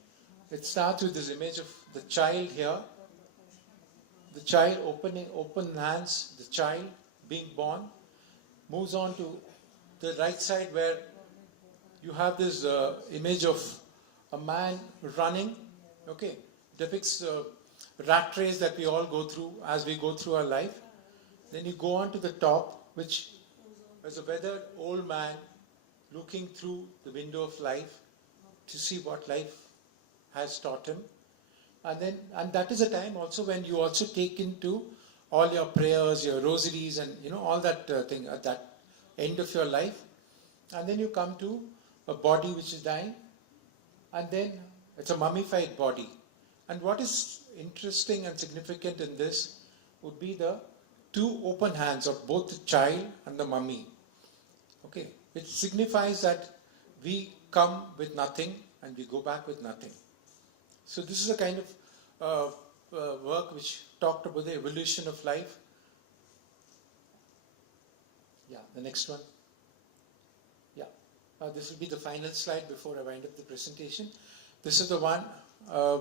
It starts with this image of the child here, the child open hands, the child being born, moves on to the right side where you have this image of a man running, depicts the rat race that we all go through as we go through our life. Then you go on to the top, which is a weathered old man looking through the window of life to see what life has taught him. And that is a time also when you also take into all your prayers, your rosaries, and all that thing at that end of your life. And then you come to a body which is dying, and then it's a mummified body. And what is interesting and significant in this would be the two open hands of both the child and the mummy. It signifies that we come with nothing and we go back with nothing. So this is a kind of work which talked about the evolution of life. Yeah, the next one. Yeah, this will be the final slide before I wind up the presentation. This is the one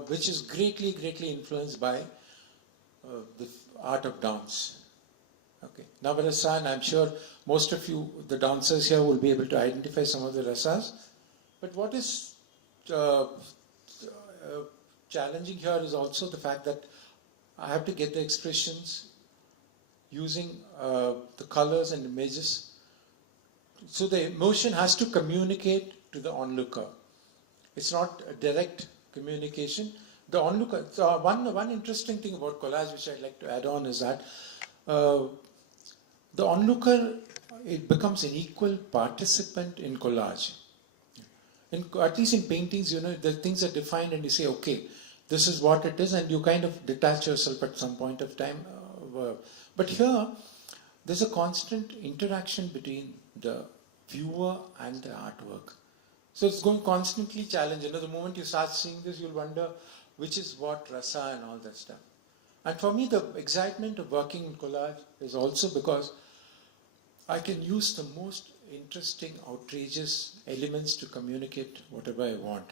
which is greatly influenced by the art of dance. Okay, Navarasan, I'm sure most of you, the dancers here, will be able to identify some of the rasas. But what is challenging here is also the fact that I have to get the expressions using the colors and images. So the emotion has to communicate to the onlooker. It's not a direct communication. The onlooker. So one interesting thing about collage, which I'd like to add on, is that the onlooker, it becomes an equal participant in collage. At least in paintings, the things are defined, and you say, okay, this is what it is, and you kind of detach yourself at some point of time. But here, there's a constant interaction between the viewer and the artwork. So it's going constantly challenge. The moment you start seeing this, you'll wonder which is what rasa and all that stuff. And for me, the excitement of working in collage is also because I can use the most interesting, outrageous elements to communicate whatever I want.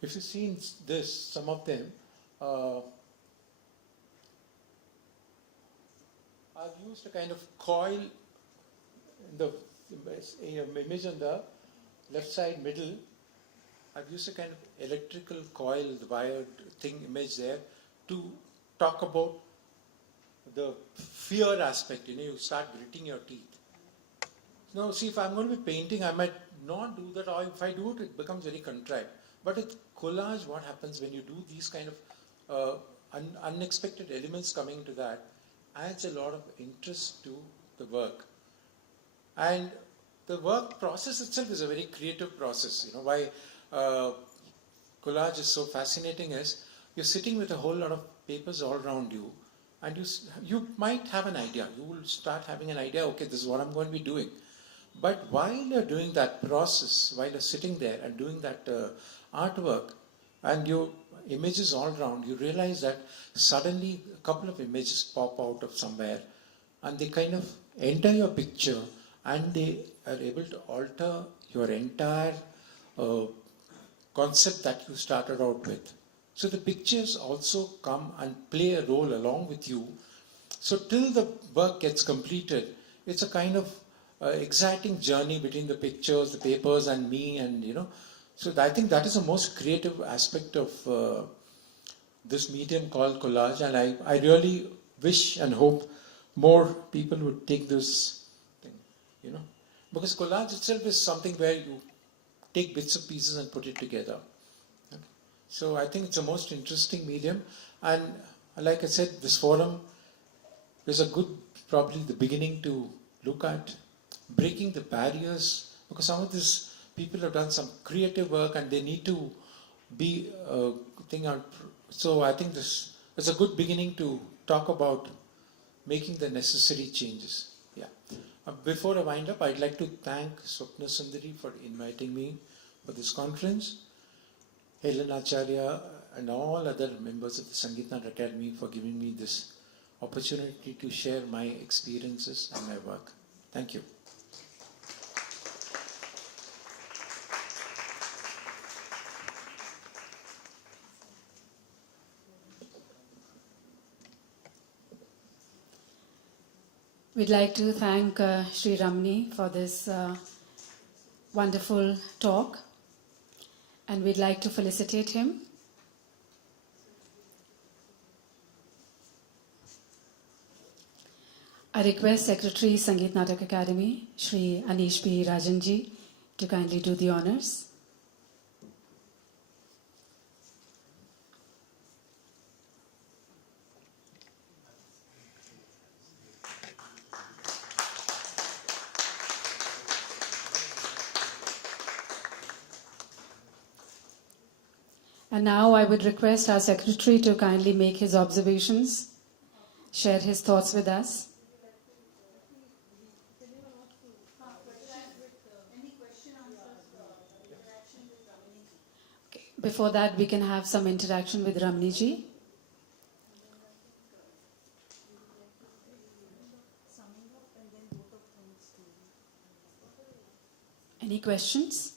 If you've seen this, some of them, I've used a kind of coil in the image on the left side middle. I've used a kind of electrical coil, the wired thing image there, to talk about the fear aspect. You start gritting your teeth. Now, see, if I'm going to be painting, I might not do that, or if I do it, it becomes very contrived. But with collage, what happens when you do these kind of unexpected elements coming into that, adds a lot of interest to the work. And the work process itself is a very creative process. Why collage is so fascinating is you're sitting with a whole lot of papers all around you, and you might have an idea. You will start having an idea, okay, this is what I'm going to be doing. But while you're doing that process, while you're sitting there and doing that artwork, and your images all around, you realize that suddenly a couple of images pop out of somewhere, and they kind of enter your picture, and they are able to alter your entire concept that you started out with. So the pictures also come and play a role along with you. So till the work gets completed, it's a kind of exciting journey between the pictures, the papers, and me, and So I think that is the most creative aspect of this medium called collage, and I really wish and hope more people would take this thing, because collage itself is something where you take bits and pieces and put it together. Okay. So I think it's the most interesting medium, and like I said, this forum is a good, probably the beginning to look at breaking the barriers, because some of these people have done some creative work and they need to be thing out. So I think this is a good beginning to talk about making the necessary changes. Yeah. Before I wind up, I'd like to thank Swapnasundari for inviting me for this conference, Helen Acharya and all other members of the Sangeet Natak Academy for giving me this opportunity to share my experiences and my work. Thank you. We'd like to thank Sri Ramani for this wonderful talk, and we'd like to felicitate him. I request Secretary Sangeet Natak Akademi, Shri Anish P. Rajanji, to kindly do the honors. And now I would request our Secretary to kindly make his observations, share his thoughts with us. Okay. Before that, we can have some interaction with Ramaniji. Any questions?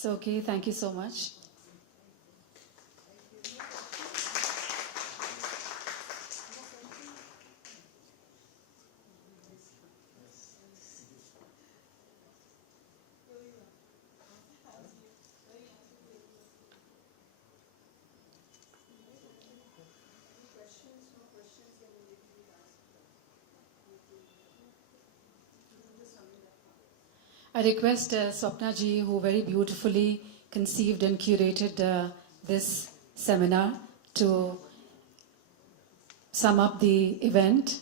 So, okay, thank you so much. I request Swapna ji, who very beautifully conceived and curated this seminar, to sum up the event.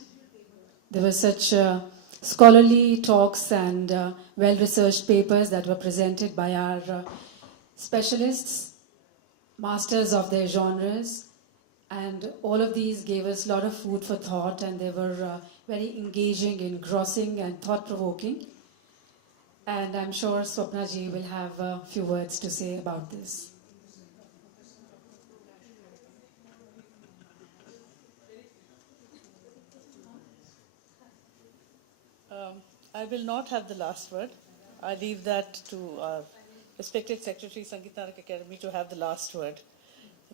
There were such scholarly talks and well-researched papers that were presented by our specialists, masters of their genres, and all of these gave us a lot of food for thought, and they were very engaging, engrossing, and thought-provoking. And I'm sure Swapna ji will have a few words to say about this. I will not have the last word. I leave that to our respected Secretary, Sangeet Natak Akademi, to have the last word.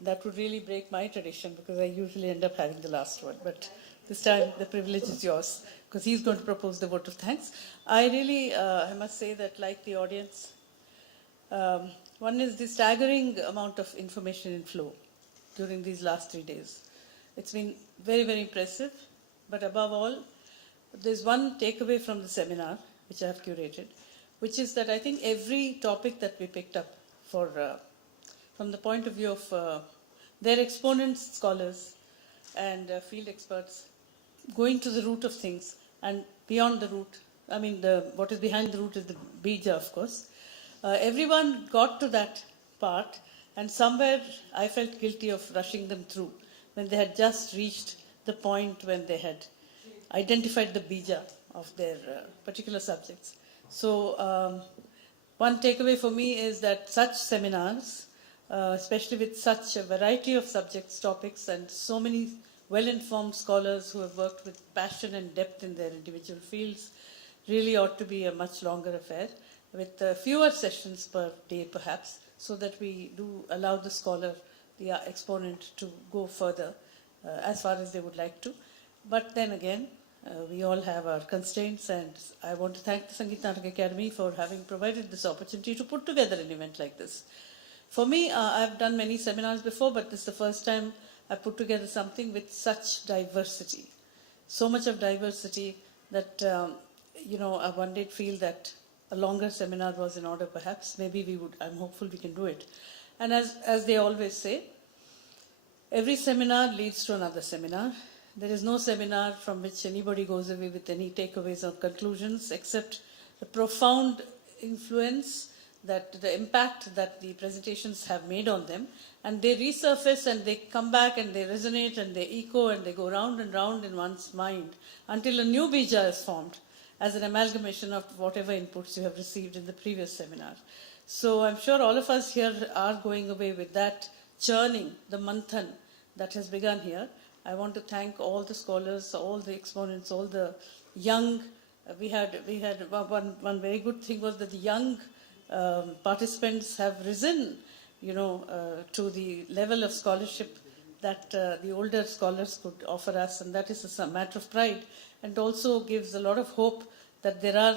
That would really break my tradition because I usually end up having the last word. But this time the privilege is yours because he's going to propose the vote of thanks. I really, I must say that like the audience, one is the staggering amount of information in flow during these last 3 days. It's been very, very impressive. But above all, there's one takeaway from the seminar, which I have curated, which is that I think every topic that we picked up from the point of view of their exponents, scholars, and field experts, going to the root of things and beyond the root. I mean, what is behind the root is the Beeja, of course. Everyone got to that part, and somewhere I felt guilty of rushing them through when they had just reached the point when they had identified the bija of their particular subjects. So one takeaway for me is that such seminars, especially with such a variety of subjects, topics, and so many well-informed scholars who have worked with passion and depth in their individual fields, really ought to be a much longer affair, with fewer sessions per day perhaps, so that we do allow the scholar, the exponent, to go further as far as they would like to. But then again, we all have our constraints, and I want to thank the Sangeet Natak Akademi for having provided this opportunity to put together an event like this. For me, I've done many seminars before, but this is the first time I put together something with such diversity. So much of diversity that, one did feel that a longer seminar was in order perhaps. Maybe we would, I'm hopeful we can do it. And as they always say, every seminar leads to another seminar. There is no seminar from which anybody goes away with any takeaways or conclusions except the profound influence, that the impact that the presentations have made on them. And they resurface and they come back and they resonate and they echo and they go round and round in one's mind until a new bija is formed as an amalgamation of whatever inputs you have received in the previous seminar. So I'm sure all of us here are going away with that churning, the manthan that has begun here. I want to thank all the scholars, all the exponents, all the young. We had one very good thing was that the young participants have risen, to the level of scholarship that the older scholars could offer us, and that is a matter of pride, and also gives a lot of hope that there are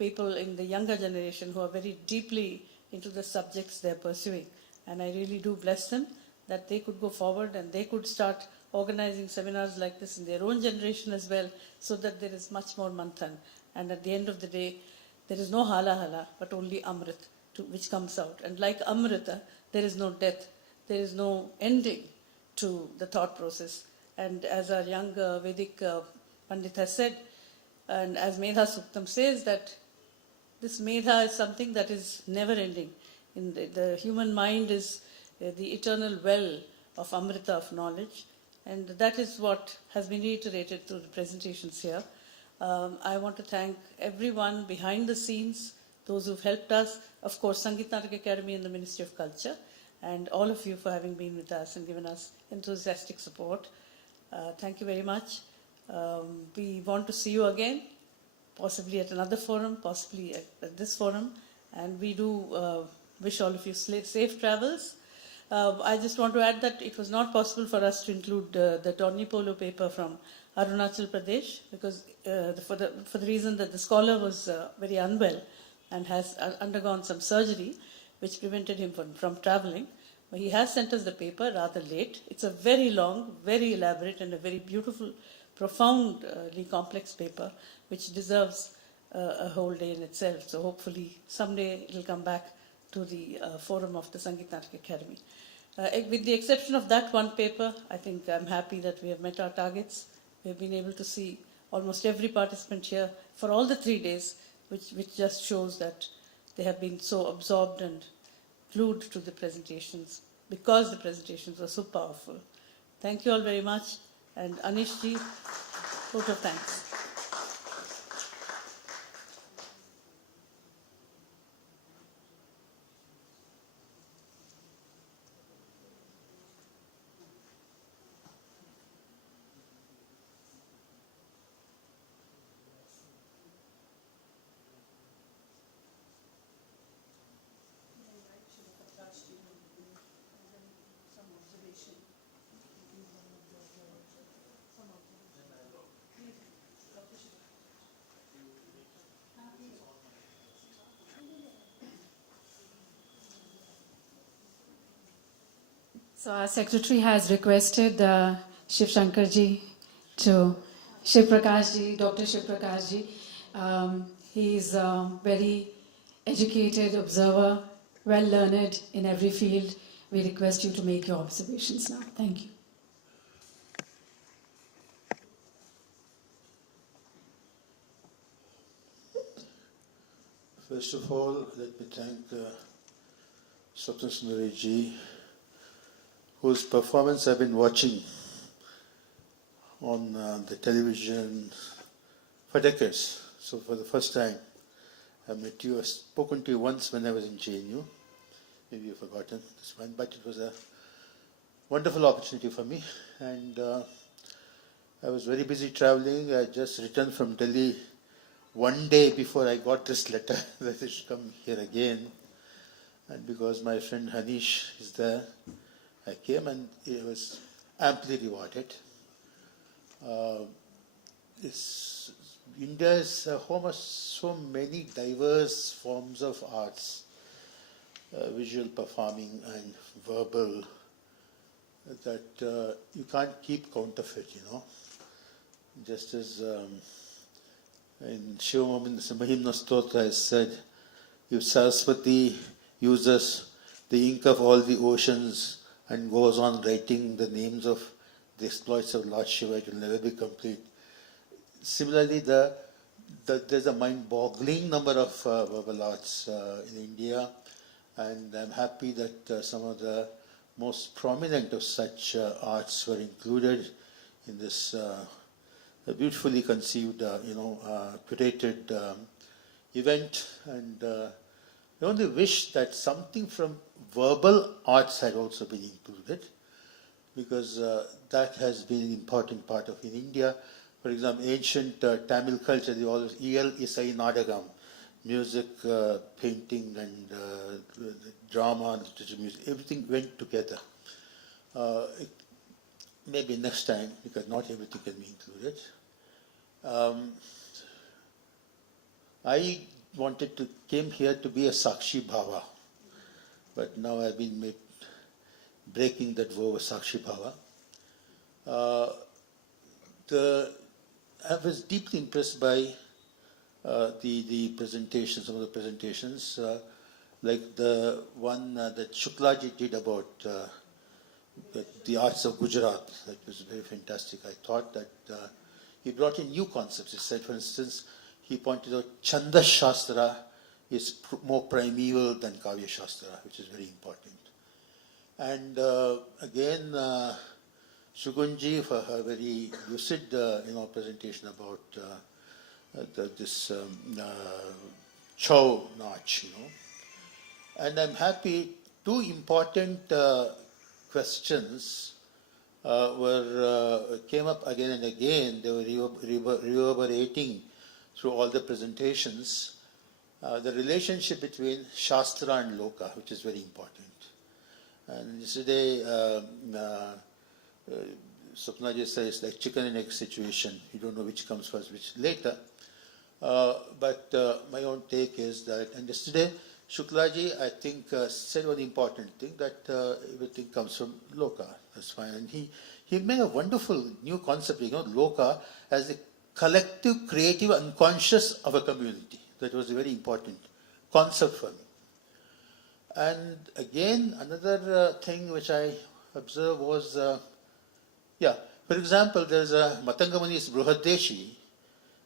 people in the younger generation who are very deeply into the subjects they are pursuing, and I really do bless them that they could go forward and they could start organizing seminars like this in their own generation as well, so that there is much more manthan. And at the end of the day, there is no hala hala, but only amrit, which comes out. And like amrita, there is no death, there is no ending to the thought process. And as our young Vedic Pandit has said, and as Medha Suktam says, that this Medha is something that is never ending. In the human mind is the eternal well of amrita, of knowledge. And that is what has been reiterated through the presentations here. I want to thank everyone behind the scenes, those who've helped us, of course, Sangeet Natak Akademi and the Ministry of Culture, and all of you for having been with us and given us enthusiastic support. Thank you very much. We want to see you again, possibly at another forum, possibly at this forum, and we do wish all of you safe travels. I just want to add that it was not possible for us to include the Tony Polo paper from Arunachal Pradesh because for the reason that the scholar was very unwell and has undergone some surgery which prevented him from traveling. But he has sent us the paper rather late. It's a very long, very elaborate and a very beautiful, profoundly complex paper which deserves a whole day in itself. So hopefully someday it will come back to the forum of the Sangeet Natak Academy. With the exception of that one paper, I think I'm happy that we have met our targets. We have been able to see almost every participant here for all the 3 days, which just shows that they have been so absorbed and glued to the presentations because the presentations were so powerful. Thank you all very much. And Anish ji, vote of thanks. So our secretary has requested Shiv Shankar ji to Shiv Prakash ji, Dr. Shiv Prakash ji. He's a very educated observer, well learned in every field. We request you to make your observations now. Thank you. First of all, let me thank Swapnasundari ji, whose performance I've been watching on the television for decades. So for the first time, I met you. I've spoken to you once when I was in JNU. Maybe you've forgotten this one, but it was a wonderful opportunity for me. And I was very busy traveling. I just returned from Delhi one day before I got this letter that I should come here again. And because my friend Hanish is there, I came and it was amply rewarded. India is a home of so many diverse forms of arts, visual, performing and verbal, that you can't keep count of it, you know. Just as in Shivam in the Mahimna Stotra is said, if Saraswati uses the ink of all the oceans and goes on writing the names of the exploits of Lord Shiva, it will never be complete. Similarly, there's a mind-boggling number of verbal arts in India, and I'm happy that some of the most prominent of such arts were included in this beautifully conceived, curated event. And I only wish that something from verbal arts had also been included, because that has been an important part of in India. For example, ancient Tamil culture, they always Iyal Isai Nadagam, music, painting, and drama, literature, music, everything went together. Maybe next time, because not everything can be included. I came here to be a Sakshi Bhava, but now I've been breaking that vow of Sakshi Bhava. I was deeply impressed by the presentations, some of the presentations, like the one that Shuklaji did about the arts of Gujarat. That was very fantastic. I thought that he brought in new concepts. He said, for instance, he pointed out Chanda Shastra is more primeval than Kavya Shastra, which is very important. And again, Shugunji for her very lucid presentation about this Chow Nach, And I'm happy, two important questions came up again and again. They were reverberating through all the presentations. The relationship between Shastra and Loka, which is very important. And yesterday, Swapnaji says it's like chicken and egg situation. You don't know which comes first, which later. But my own take is that, and yesterday, Shuklaji, I think, said one important thing, that everything comes from Loka. That's fine. And he made a wonderful new concept, Loka as a collective, creative, unconscious of a community. That was a very important concept for me. And again, another thing which I observed was, for example, there's a Matangamani's Bruhadeshi,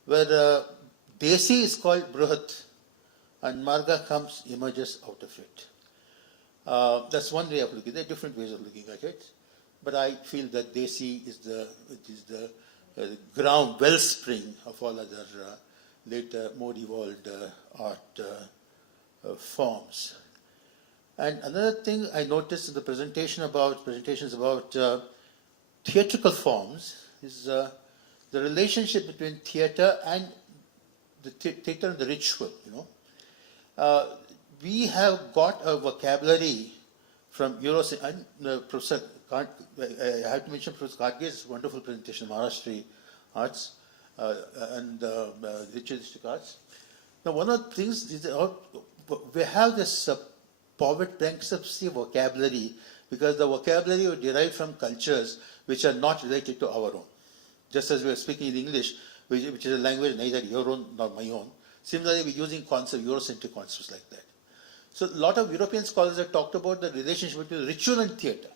where Desi is called Bruhat, and Marga emerges out of it. That's one way of looking. There are different ways of looking at it, but I feel that Desi is the ground, wellspring of all other later, more evolved art forms. And another thing I noticed in the presentations about theatrical forms is the relationship between theatre and theatre and the ritual. We have got a vocabulary from Eurocentrism. Professor, I have to mention Professor Karge's wonderful presentation, Maharashtrian arts and ritualistic arts. Now, one of the things is that we have this bankruptcy vocabulary, because the vocabulary was derived from cultures which are not related to our own. Just as we are speaking in English, which is a language neither your own nor my own. Similarly, we're using Eurocentric concepts like that. So a lot of European scholars have talked about the relationship between ritual and theatre.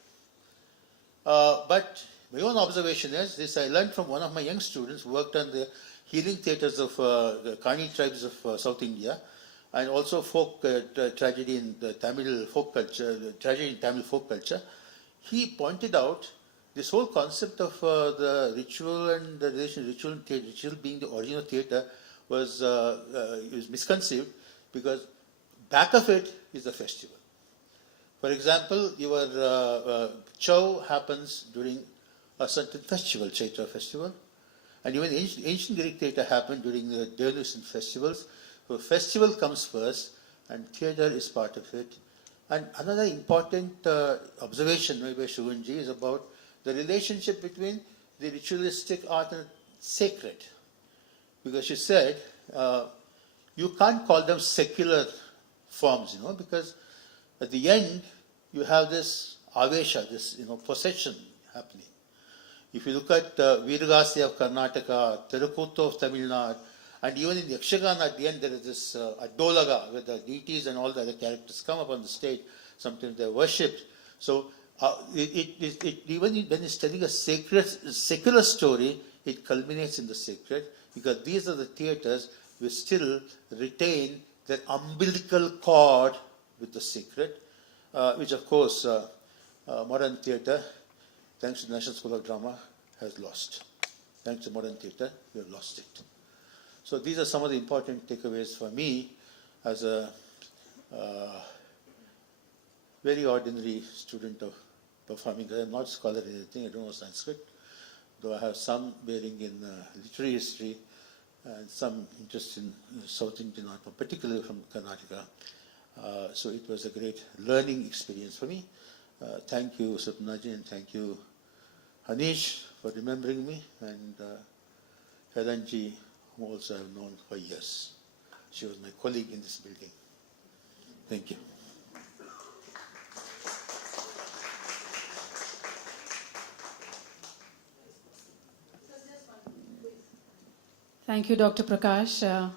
But my own observation is this: I learned from one of my young students who worked on the healing theatres of the Kani tribes of South India, and also folk tragedy in the Tamil folk culture, tragedy in Tamil folk culture. He pointed out this whole concept of the ritual and the relation ritual and theatre, ritual being the origin of theatre, was misconceived, because back of it is the festival. For example, your Chow happens during a certain festival, Chaitra festival, and even ancient Greek theatre happened during the Dionysian festivals. So festival comes first, and theatre is part of it. And another important observation made by Shuvanji is about the relationship between the ritualistic art and sacred. Because she said, you can't call them secular forms, because at the end you have this avesha, this possession happening. If you look at Viragasi of Karnataka, Terracotta of Tamil Nadu, and even in the Yakshagana at the end there is this Adolaga, where the deities and all the other characters come up on the stage. Sometimes they're worshipped. So even when it's telling a secular story, it culminates in the sacred, because these are the theatres which still retain their umbilical cord with the sacred, which of course modern theatre, thanks to the National School of Drama, has lost. Thanks to modern theatre, we have lost it. So these are some of the important takeaways for me as a very ordinary student of performing. I am not a scholar in anything, I don't know Sanskrit, though I have some bearing in literary history and some interest in South Indian art, particularly from Karnataka. So it was a great learning experience for me. Thank you, Swapnaji, and thank you, Hanish, for remembering me, and Helenji, whom also I have known for years. She was my colleague in this building. Thank you. Thank you, Dr. Prakash.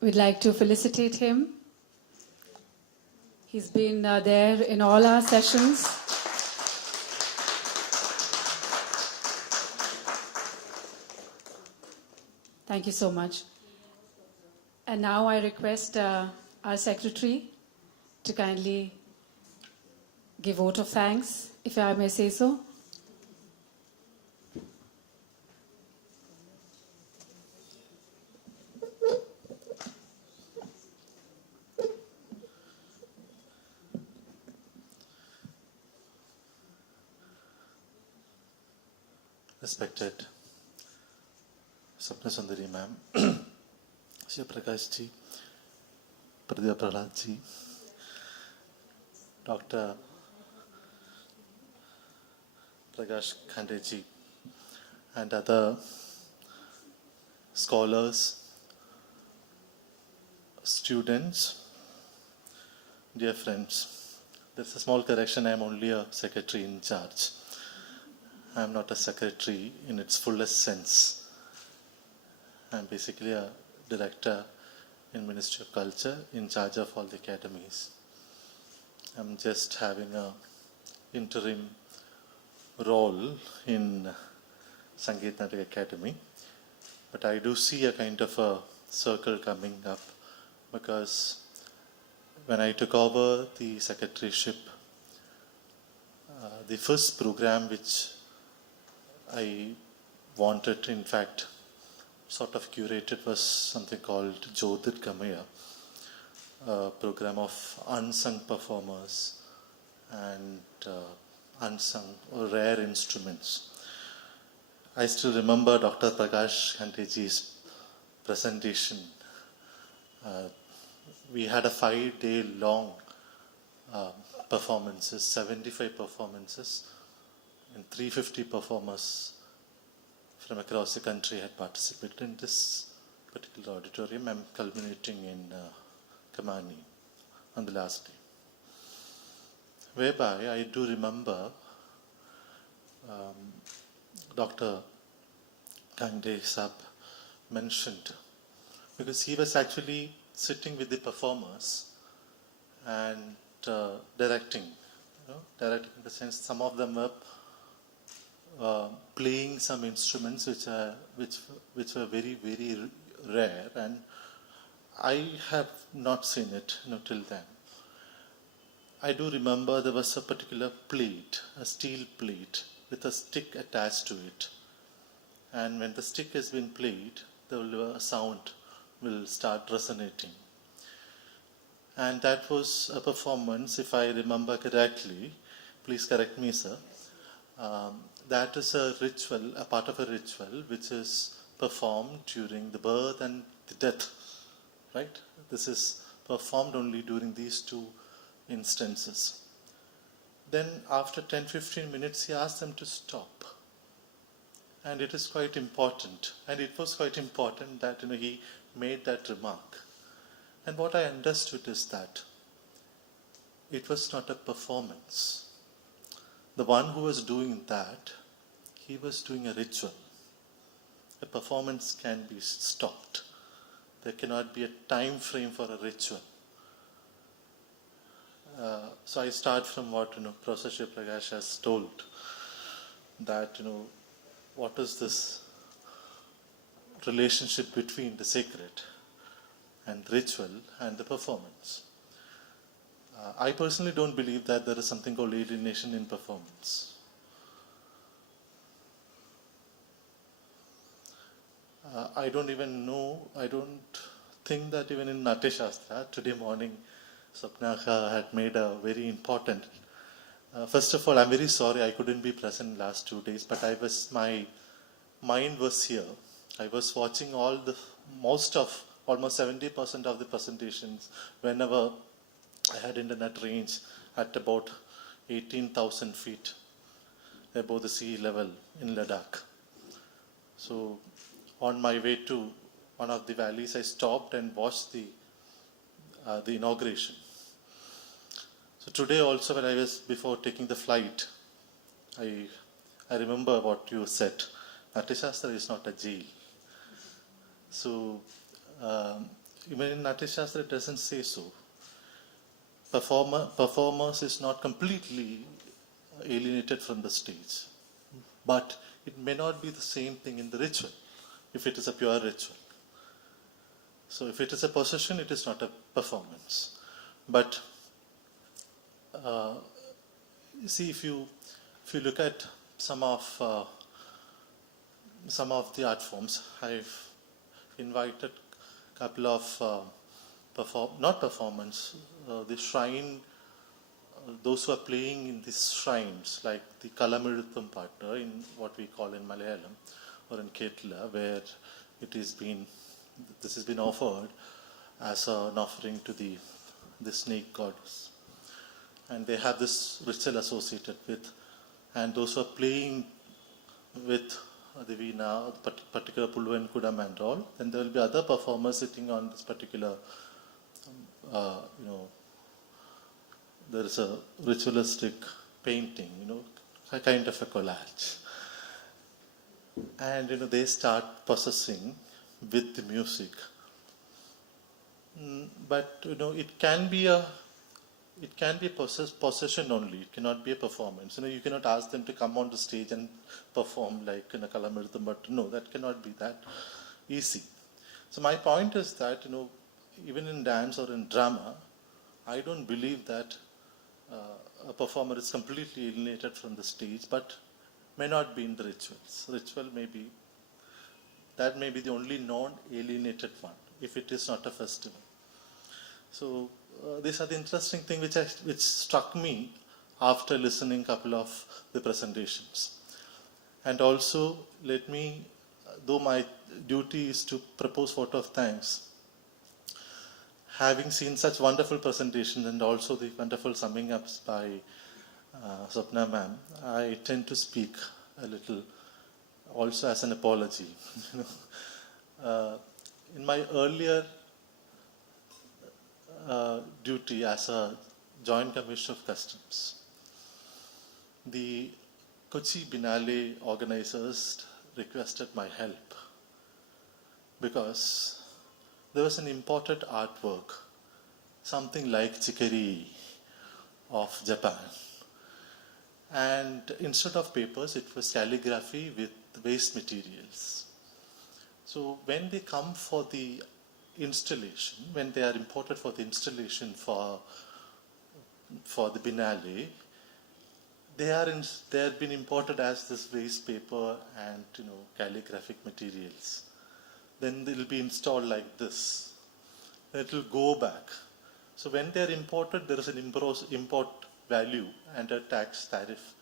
We'd like to felicitate him. He's been there in all our sessions. Thank you so much. And now I request our secretary to kindly give vote of thanks, if I may say so. Respected Swapnasundari ma'am, Shri Prakash ji, Pradya Prahlad ji, Dr. Prakash Khande ji, and other scholars, students, dear friends. There's a small correction, I am only a secretary in charge. I'm not a secretary in its fullest sense. I'm basically a director in Ministry of Culture in charge of all the academies. I'm just having a interim role in Sangeet Natak Academy, but I do see a kind of a circle coming up, because when I took over the secretaryship, the first program which I wanted, in fact, sort of curated, was something called Jyotir Gamaya, a program of unsung performers and unsung or rare instruments. I still remember Dr. Prakash Khanteji's presentation. We had a 5-day long performances, 75 performances, and 350 performers from across the country had participated in this particular auditorium. I'm culminating in Kamani on the last day, whereby I do remember Dr. Kande Sab mentioned, because he was actually sitting with the performers and directing, directing in the sense some of them were playing some instruments which were very, very rare, and I have not seen it till then. I do remember there was a particular plate, a steel plate with a stick attached to it, and when the stick has been played, a sound will start resonating. And that was a performance, if I remember correctly, please correct me, sir. That is a ritual, a part of a ritual which is performed during the birth and the death, right? This is performed only during these two instances. Then after 10-15 minutes, he asked them to stop. And it is quite important, and it was quite important that he made that remark. And what I understood is that it was not a performance. The one who was doing that, he was doing a ritual. A performance can be stopped. There cannot be a time frame for a ritual. So I start from what Professor Prakash has told, that what is this relationship between the sacred and ritual and the performance. I personally don't believe that there is something called alienation in performance. I don't think that even in Natya Shastra, today morning, Swapnaka had made a very important. First of all, I'm very sorry I couldn't be present last 2 days, but my mind was here. I was watching almost 70% of the presentations whenever I had internet range at about 18,000 feet above the sea level in Ladakh. So on my way to one of the valleys, I stopped and watched the inauguration. So today also, when I was before taking the flight, I remember what you said. Natya Shastra is not a jail. So even in Natya Shastra it doesn't say so. Performance is not completely alienated from the stage, but it may not be the same thing in the ritual, if it is a pure ritual. So if it is a possession, it is not a performance. But you see, if you look at some of the art forms, I've invited a couple of the shrine, those who are playing in these shrines, like the Kalamiluttam partner in what we call in Malayalam or in Kerala, where this has been offered as an offering to the snake goddess. And they have this ritual associated with, and those who are playing with the veena, particular pullu and kudam and all, then there will be other performers sitting on this particular, there is a ritualistic painting, a kind of a collage. and they start possessing with the music. But it can be possession only. It cannot be a performance. You cannot ask them to come on the stage and perform like in a Kalamirtham, but no, that cannot be that easy. So my point is that even in dance or in drama, I don't believe that a performer is completely alienated from the stage, but may not be in the rituals. Ritual may be the only non-alienated one, if it is not a festival. So these are the interesting things which struck me after listening a couple of the presentations. And also, though my duty is to propose vote of thanks, having seen such wonderful presentations and also the wonderful summing ups by Swapna ma'am, I tend to speak a little also as an apology. In my earlier duty as a Joint Commissioner of Customs, the Kochi Binale organizers requested my help because there was an imported artwork, something like Chikari of Japan. And instead of papers, it was calligraphy with waste materials. So when they come for the installation, when they are imported for the installation for the Binale, they have been imported as this waste paper and calligraphic materials. Then they will be installed like this. It will go back. So when they are imported, there is an import value and a tax tariff.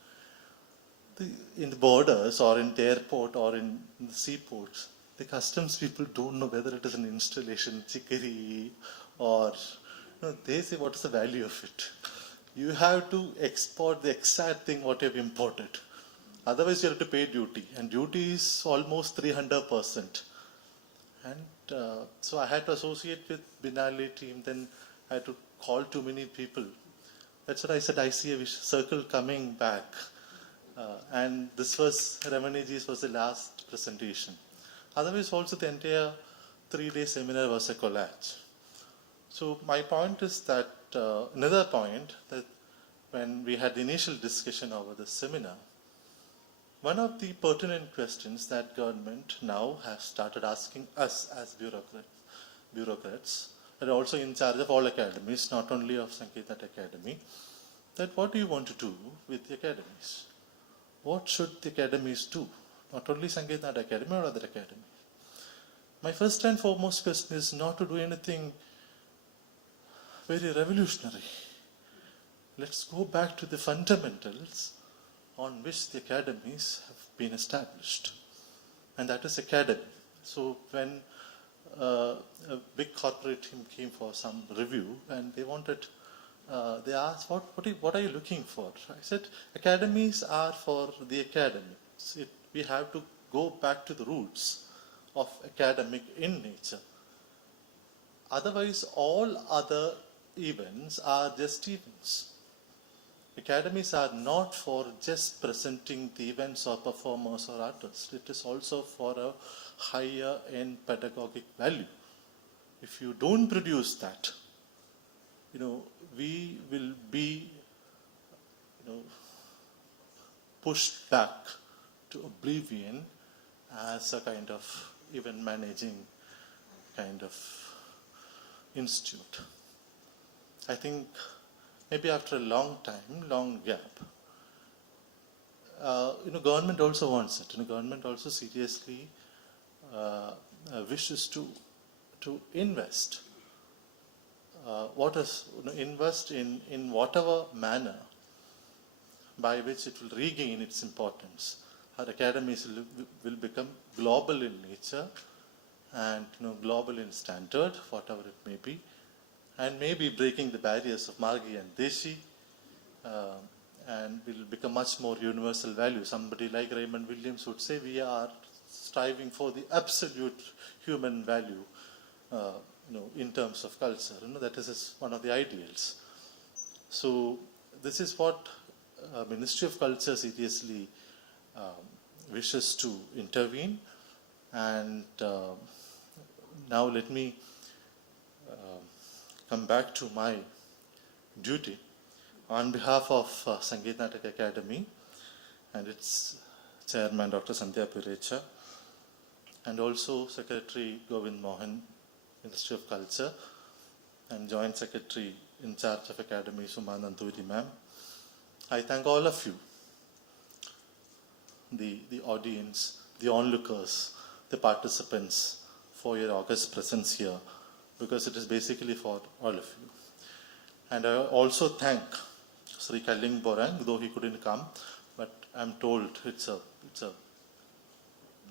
In the borders or in the airport or in the seaports, the customs people don't know whether it is an installation, chicory, or they say what is the value of it. You have to export the exact thing what you have imported. Otherwise, you have to pay duty, and duty is almost 300%. And so I had to associate with Binale team. Then I had to call too many people. That's what I said. I see a circle coming back, and this was Ramaniji's was the last presentation. Otherwise, also the entire 3-day seminar was a collage. So my point is that another point that when we had the initial discussion over the seminar, one of the pertinent questions that government now has started asking us as bureaucrats, and also in charge of all academies, not only of Sangeet Natak Akademi, that what do you want to do with the academies? What should the academies do? Not only Sangeet Natak Akademi or other academies. My first and foremost question is not to do anything very revolutionary. Let's go back to the fundamentals on which the academies have been established. And that is academy. So when a big corporate team came for some review and they asked, what are you looking for? I said, academies are for the academics. We have to go back to the roots of academic in nature. Otherwise, all other events are just events. Academies are not for just presenting the events or performers or artists. It is also for a higher end pedagogic value. If you don't produce that, we will be pushed back to oblivion as a kind of event managing kind of institute. I think maybe after a long gap, government also wants it. Government also seriously wishes to invest. Invest in whatever manner by which it will regain its importance. Our academies will become global in nature and global in standard, whatever it may be, and maybe breaking the barriers of Margi and Deshi, and will become much more universal value. Somebody like Raymond Williams would say we are striving for the absolute human value, in terms of culture. That is one of the ideals. So this is what Ministry of Culture seriously wishes to intervene. And now let me come back to my duty on behalf of Sangeet Natak Academy and its chairman Dr. Sandhya Purecha, and also Secretary Govind Mohan, Ministry of Culture, and Joint Secretary in charge of Academy Sumananduri ma'am. I thank all of you, the audience, the onlookers, the participants, for your august presence here, because it is basically for all of you. And I also thank Sri Kalling Borang, though he couldn't come, but I'm told it's a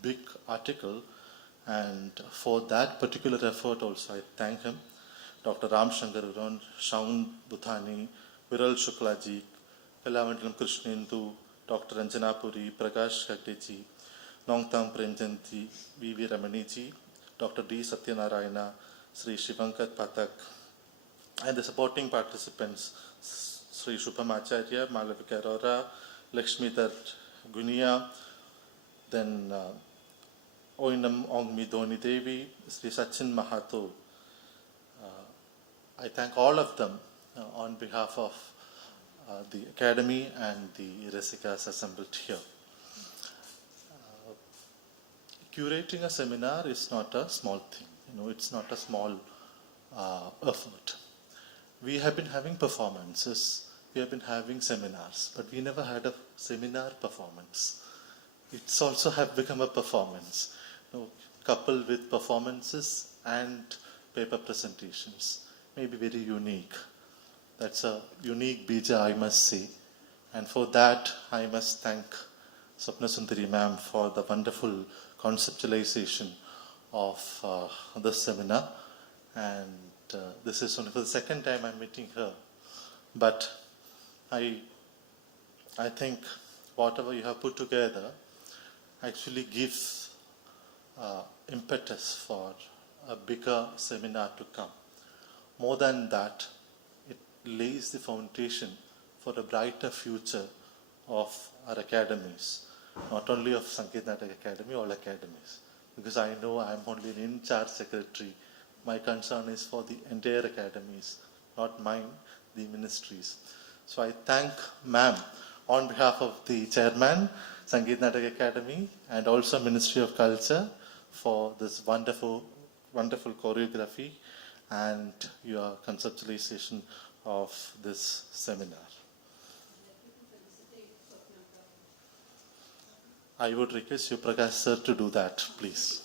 big article, and for that particular effort also I thank him. Dr. Ram Shankar Uran, Shaun Buthani, Viral Shuklaji, Kalavantalam Krishnendu, Dr. Anjana Puri, Prakash Kagdeji, Nongtam Prenjanti, Vivi Ramaniji, Dr. D. Satyanarayana, Sri Shivankar Pathak, and the supporting participants, Sri Shubham Acharya, Malavika Arora, Lakshmidhar Gunia, then Oinam Ongmi Dhoni Devi, Sri Sachin Mahato. I thank all of them on behalf of the Academy and the Resikas assembled here. Curating a seminar is not a small thing. It's not a small effort. We have been having performances, we have been having seminars, but we never had a seminar performance. It's also have become a performance, coupled with performances and paper presentations. Maybe very unique. That's a unique Beeja, I must say. And for that, I must thank Swapnasundari ma'am for the wonderful conceptualization of this seminar. And this is only for the second time I'm meeting her. But I think whatever you have put together actually gives impetus for a bigger seminar to come. More than that, it lays the foundation for a brighter future of our academies, not only of Sangeet Natak Academy, all academies. Because I know I'm only an in-charge secretary. My concern is for the entire academies, not mine, the ministries. So I thank ma'am on behalf of the chairman, Sangeet Natak Academy, and also Ministry of Culture for this wonderful choreography and your conceptualization of this seminar. I would request you, Prakash sir, to do that, please.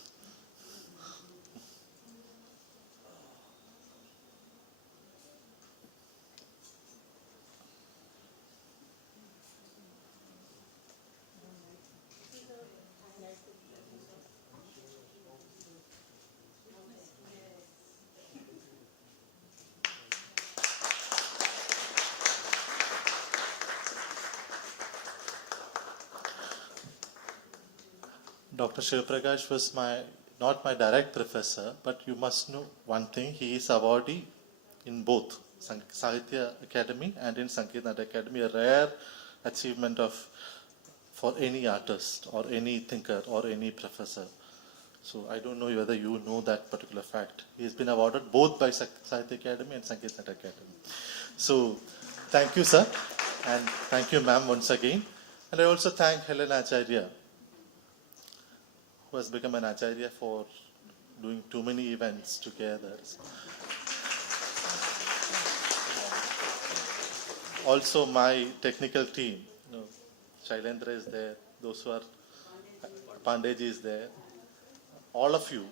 Dr. Shivaprakash was not my direct professor, but you must know one thing, he is awardee in both Sahitya Academy and in Sangeet Natak Academy, a rare achievement for any artist or any thinker or any professor. So I don't know whether you know that particular fact. He has been awarded both by Sahitya Academy and Sangeet Natak Academy. So thank you, sir, and thank you, ma'am, once again. And I also thank Helen Acharya, who has become an Acharya for doing too many events together. Also my technical team, Shailendra is there, those who are, Pandeji is there, all of you.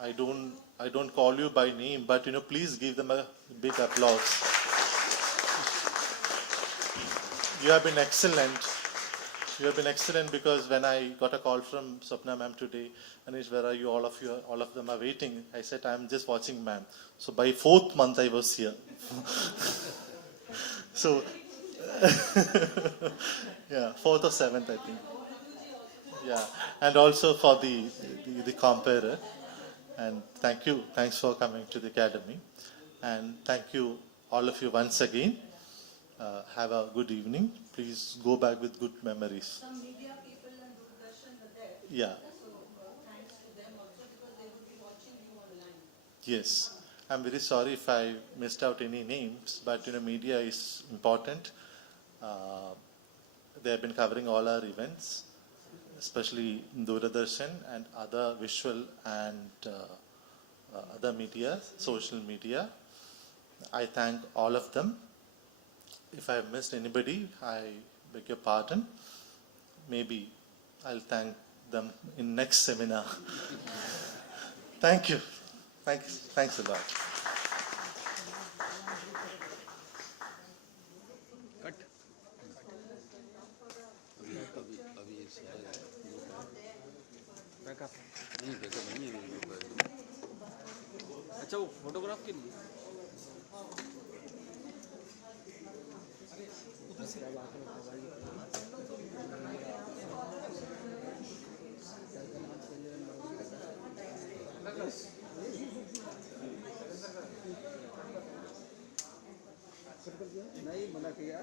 I don't call you by name, but please give them a big applause. You have been excellent. You have been excellent, because when I got a call from Swapna ma'am today, Anish, where are you? All of them are waiting. I said, I'm just watching ma'am. So by 4th month I was here. So, yeah, 4th or 7th I think. Yeah, and also for the comparer. And thank you. Thanks for coming to the academy. And thank you all of you once again. Have a good evening. Please go back with good memories. Some media people and Doordarshan Yeah. Yes. I'm very sorry if I missed out any names, but media is important. Uh, they have been covering all our events, especially Doordarshan and other visual and other media, social media. I thank all of them. If I have missed anybody, I beg your pardon. Maybe I'll thank them in next seminar. Thank you. Thanks a lot. Backup नहीं backup नहीं है मेरे को। अच्छा वो photograph के लिए नहीं मना किया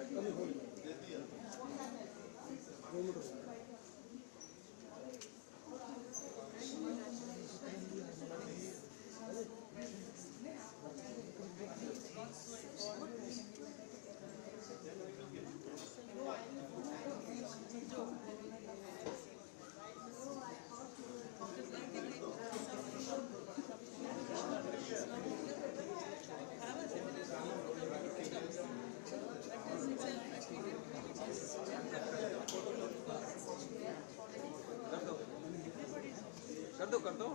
कर दो